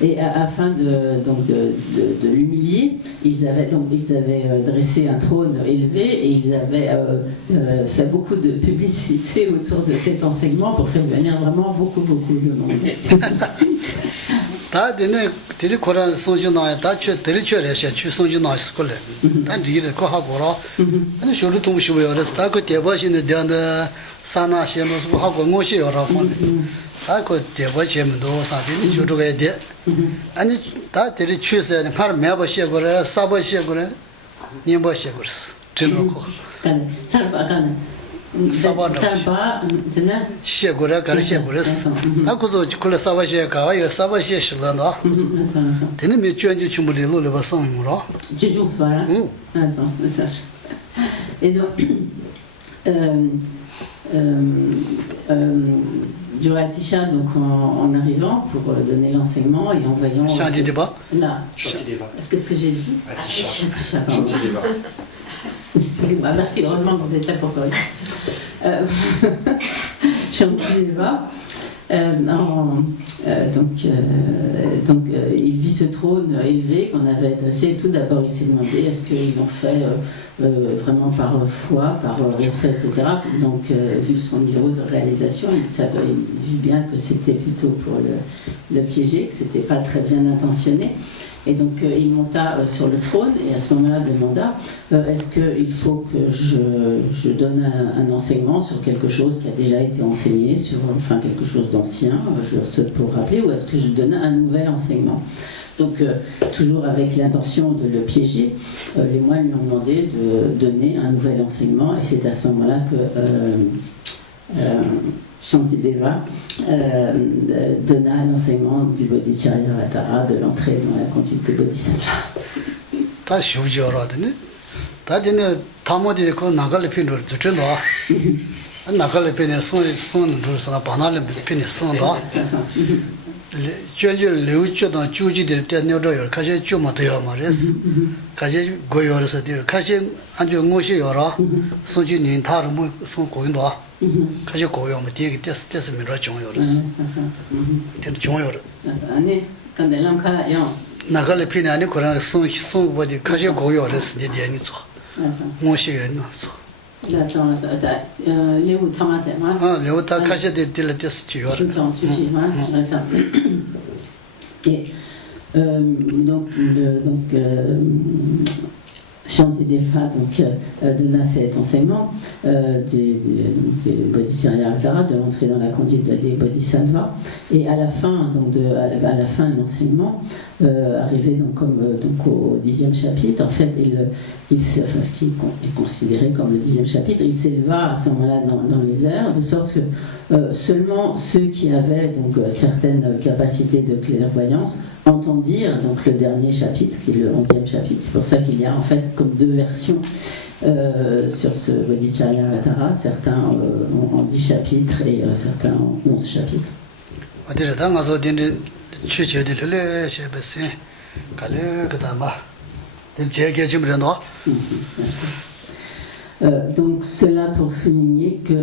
Et afin de l'humilier, ils avaient dressé un trône élevé et ils avaient fait beaucoup de publicité autour de cet enseignement pour faire venir vraiment beaucoup de monde. Tiri Koran Sonji Naya, Tiri Chore, Sonji Naya School, and Diri Kohagora, and Shuru Tum Shuyoris, Tako Tebashi in the Diana Sana Shemus, Hago Moshi or Rafon. I could Tebashim do something, you do it, and that Tiri Chus and Har Maba Shagore, Saba Shagore, Nimba Shagors, Tinoko. Saba, Shagora, Karishagores, Akuzo Kula Saba Shaka, Saba Shilana. Then me change Chumuli Lula Song. Et donc, Joatisha, donc en arrivant pour donner l'enseignement et en voyant. Là. Est-ce que j'ai dit? Atisha, pardon. Excusez-moi, merci, heureusement que vous êtes là pour corriger. Shantideva, il vit ce trône élevé qu'on avait dressé. Tout d'abord, il s'est demandé est-ce qu'ils l'ont fait vraiment par foi, par respect, etc. Donc, vu son niveau de réalisation, il vit bien que c'était plutôt pour le piéger, que c'était pas très bien intentionné. Et donc il monta sur le trône et à ce moment-là demanda est-ce qu'il faut que je donne un enseignement sur quelque chose qui a déjà été enseigné, sur quelque chose d'ancien, pour rappeler, ou est-ce que je donne un nouvel enseignement? Donc toujours avec l'intention de le piéger, les moines lui ont demandé de donner un nouvel enseignement et c'est à ce moment-là que Shantideva donna l'enseignement du Bodhicharyavatara, de l'entrée dans la conduite des Bodhisattvas. 가지 고용 되게 됐어 미라 종요르스. 종요르. 나갈 필요 아니 그런 송 어디 가지 고요르스 되니 줘. 뭐시는 줘. 레오타 가지 될때 됐어 줘요. Donc Shantideva donna cet enseignement du Bodhicharyavatara, de l'entrée dans la conduite des Bodhisattvas, et à la fin de l'enseignement, arrivé au 10e chapitre, en fait, ce qui est considéré comme le 10e chapitre, il s'éleva à ce moment-là dans les airs, de sorte que seulement ceux qui avaient certaines capacités de clairvoyance entendirent le dernier chapitre, qui est le 11e chapitre. C'est pour ça qu'il y a en fait comme deux versions sur ce Bodhicharyavatara, certains en 10 chapitres et certains en 11 chapitres. Donc cela pour souligner que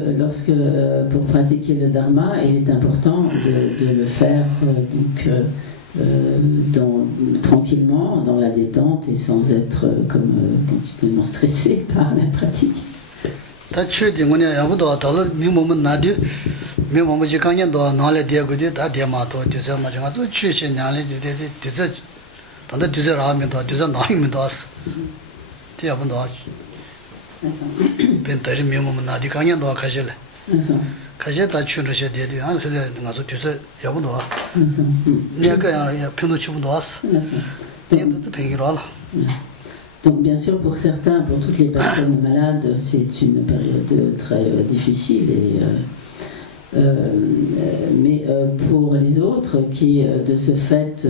pour pratiquer le dharma, il est important de le faire tranquillement, dans la détente et sans être continuellement stressé par la pratique. 다 최대 뭐냐 야부도 달로 미몸은 나디 미몸은 지간년도 나래 되고도 다 대마도 되서 맞아 저 최신 냐래 되되 되서 단다 되서 라면도 되서 나이면도 왔어 대야분도 벤터리 미몸은 나디 간년도 가실래 가셔 다 추르셔 되되 안 소리 가서 되서 야부도 내가 야 편도 치분도 왔어 얘도 뱅이로 알아 Donc bien sûr, pour certains, pour toutes les personnes malades, c'est une période très difficile. Mais pour les autres qui, de ce fait,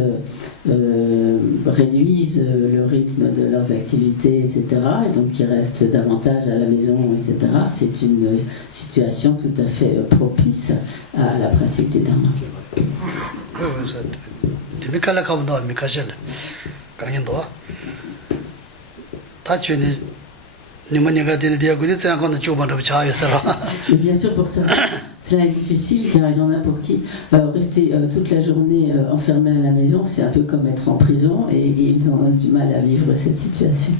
réduisent le rythme de leurs activités, etc., et donc qui restent davantage à la maison, etc., c'est une situation tout à fait propice à la pratique du Dharma. Mais bien sûr, pour ça, cela est difficile car il y en a pour qui rester toute la journée enfermé à la maison, c'est un peu comme être en prison et ils ont du mal à vivre cette situation.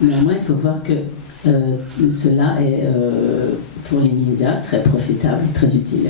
Néanmoins, il faut voir que cela est pour les ninjas très profitable, très utile.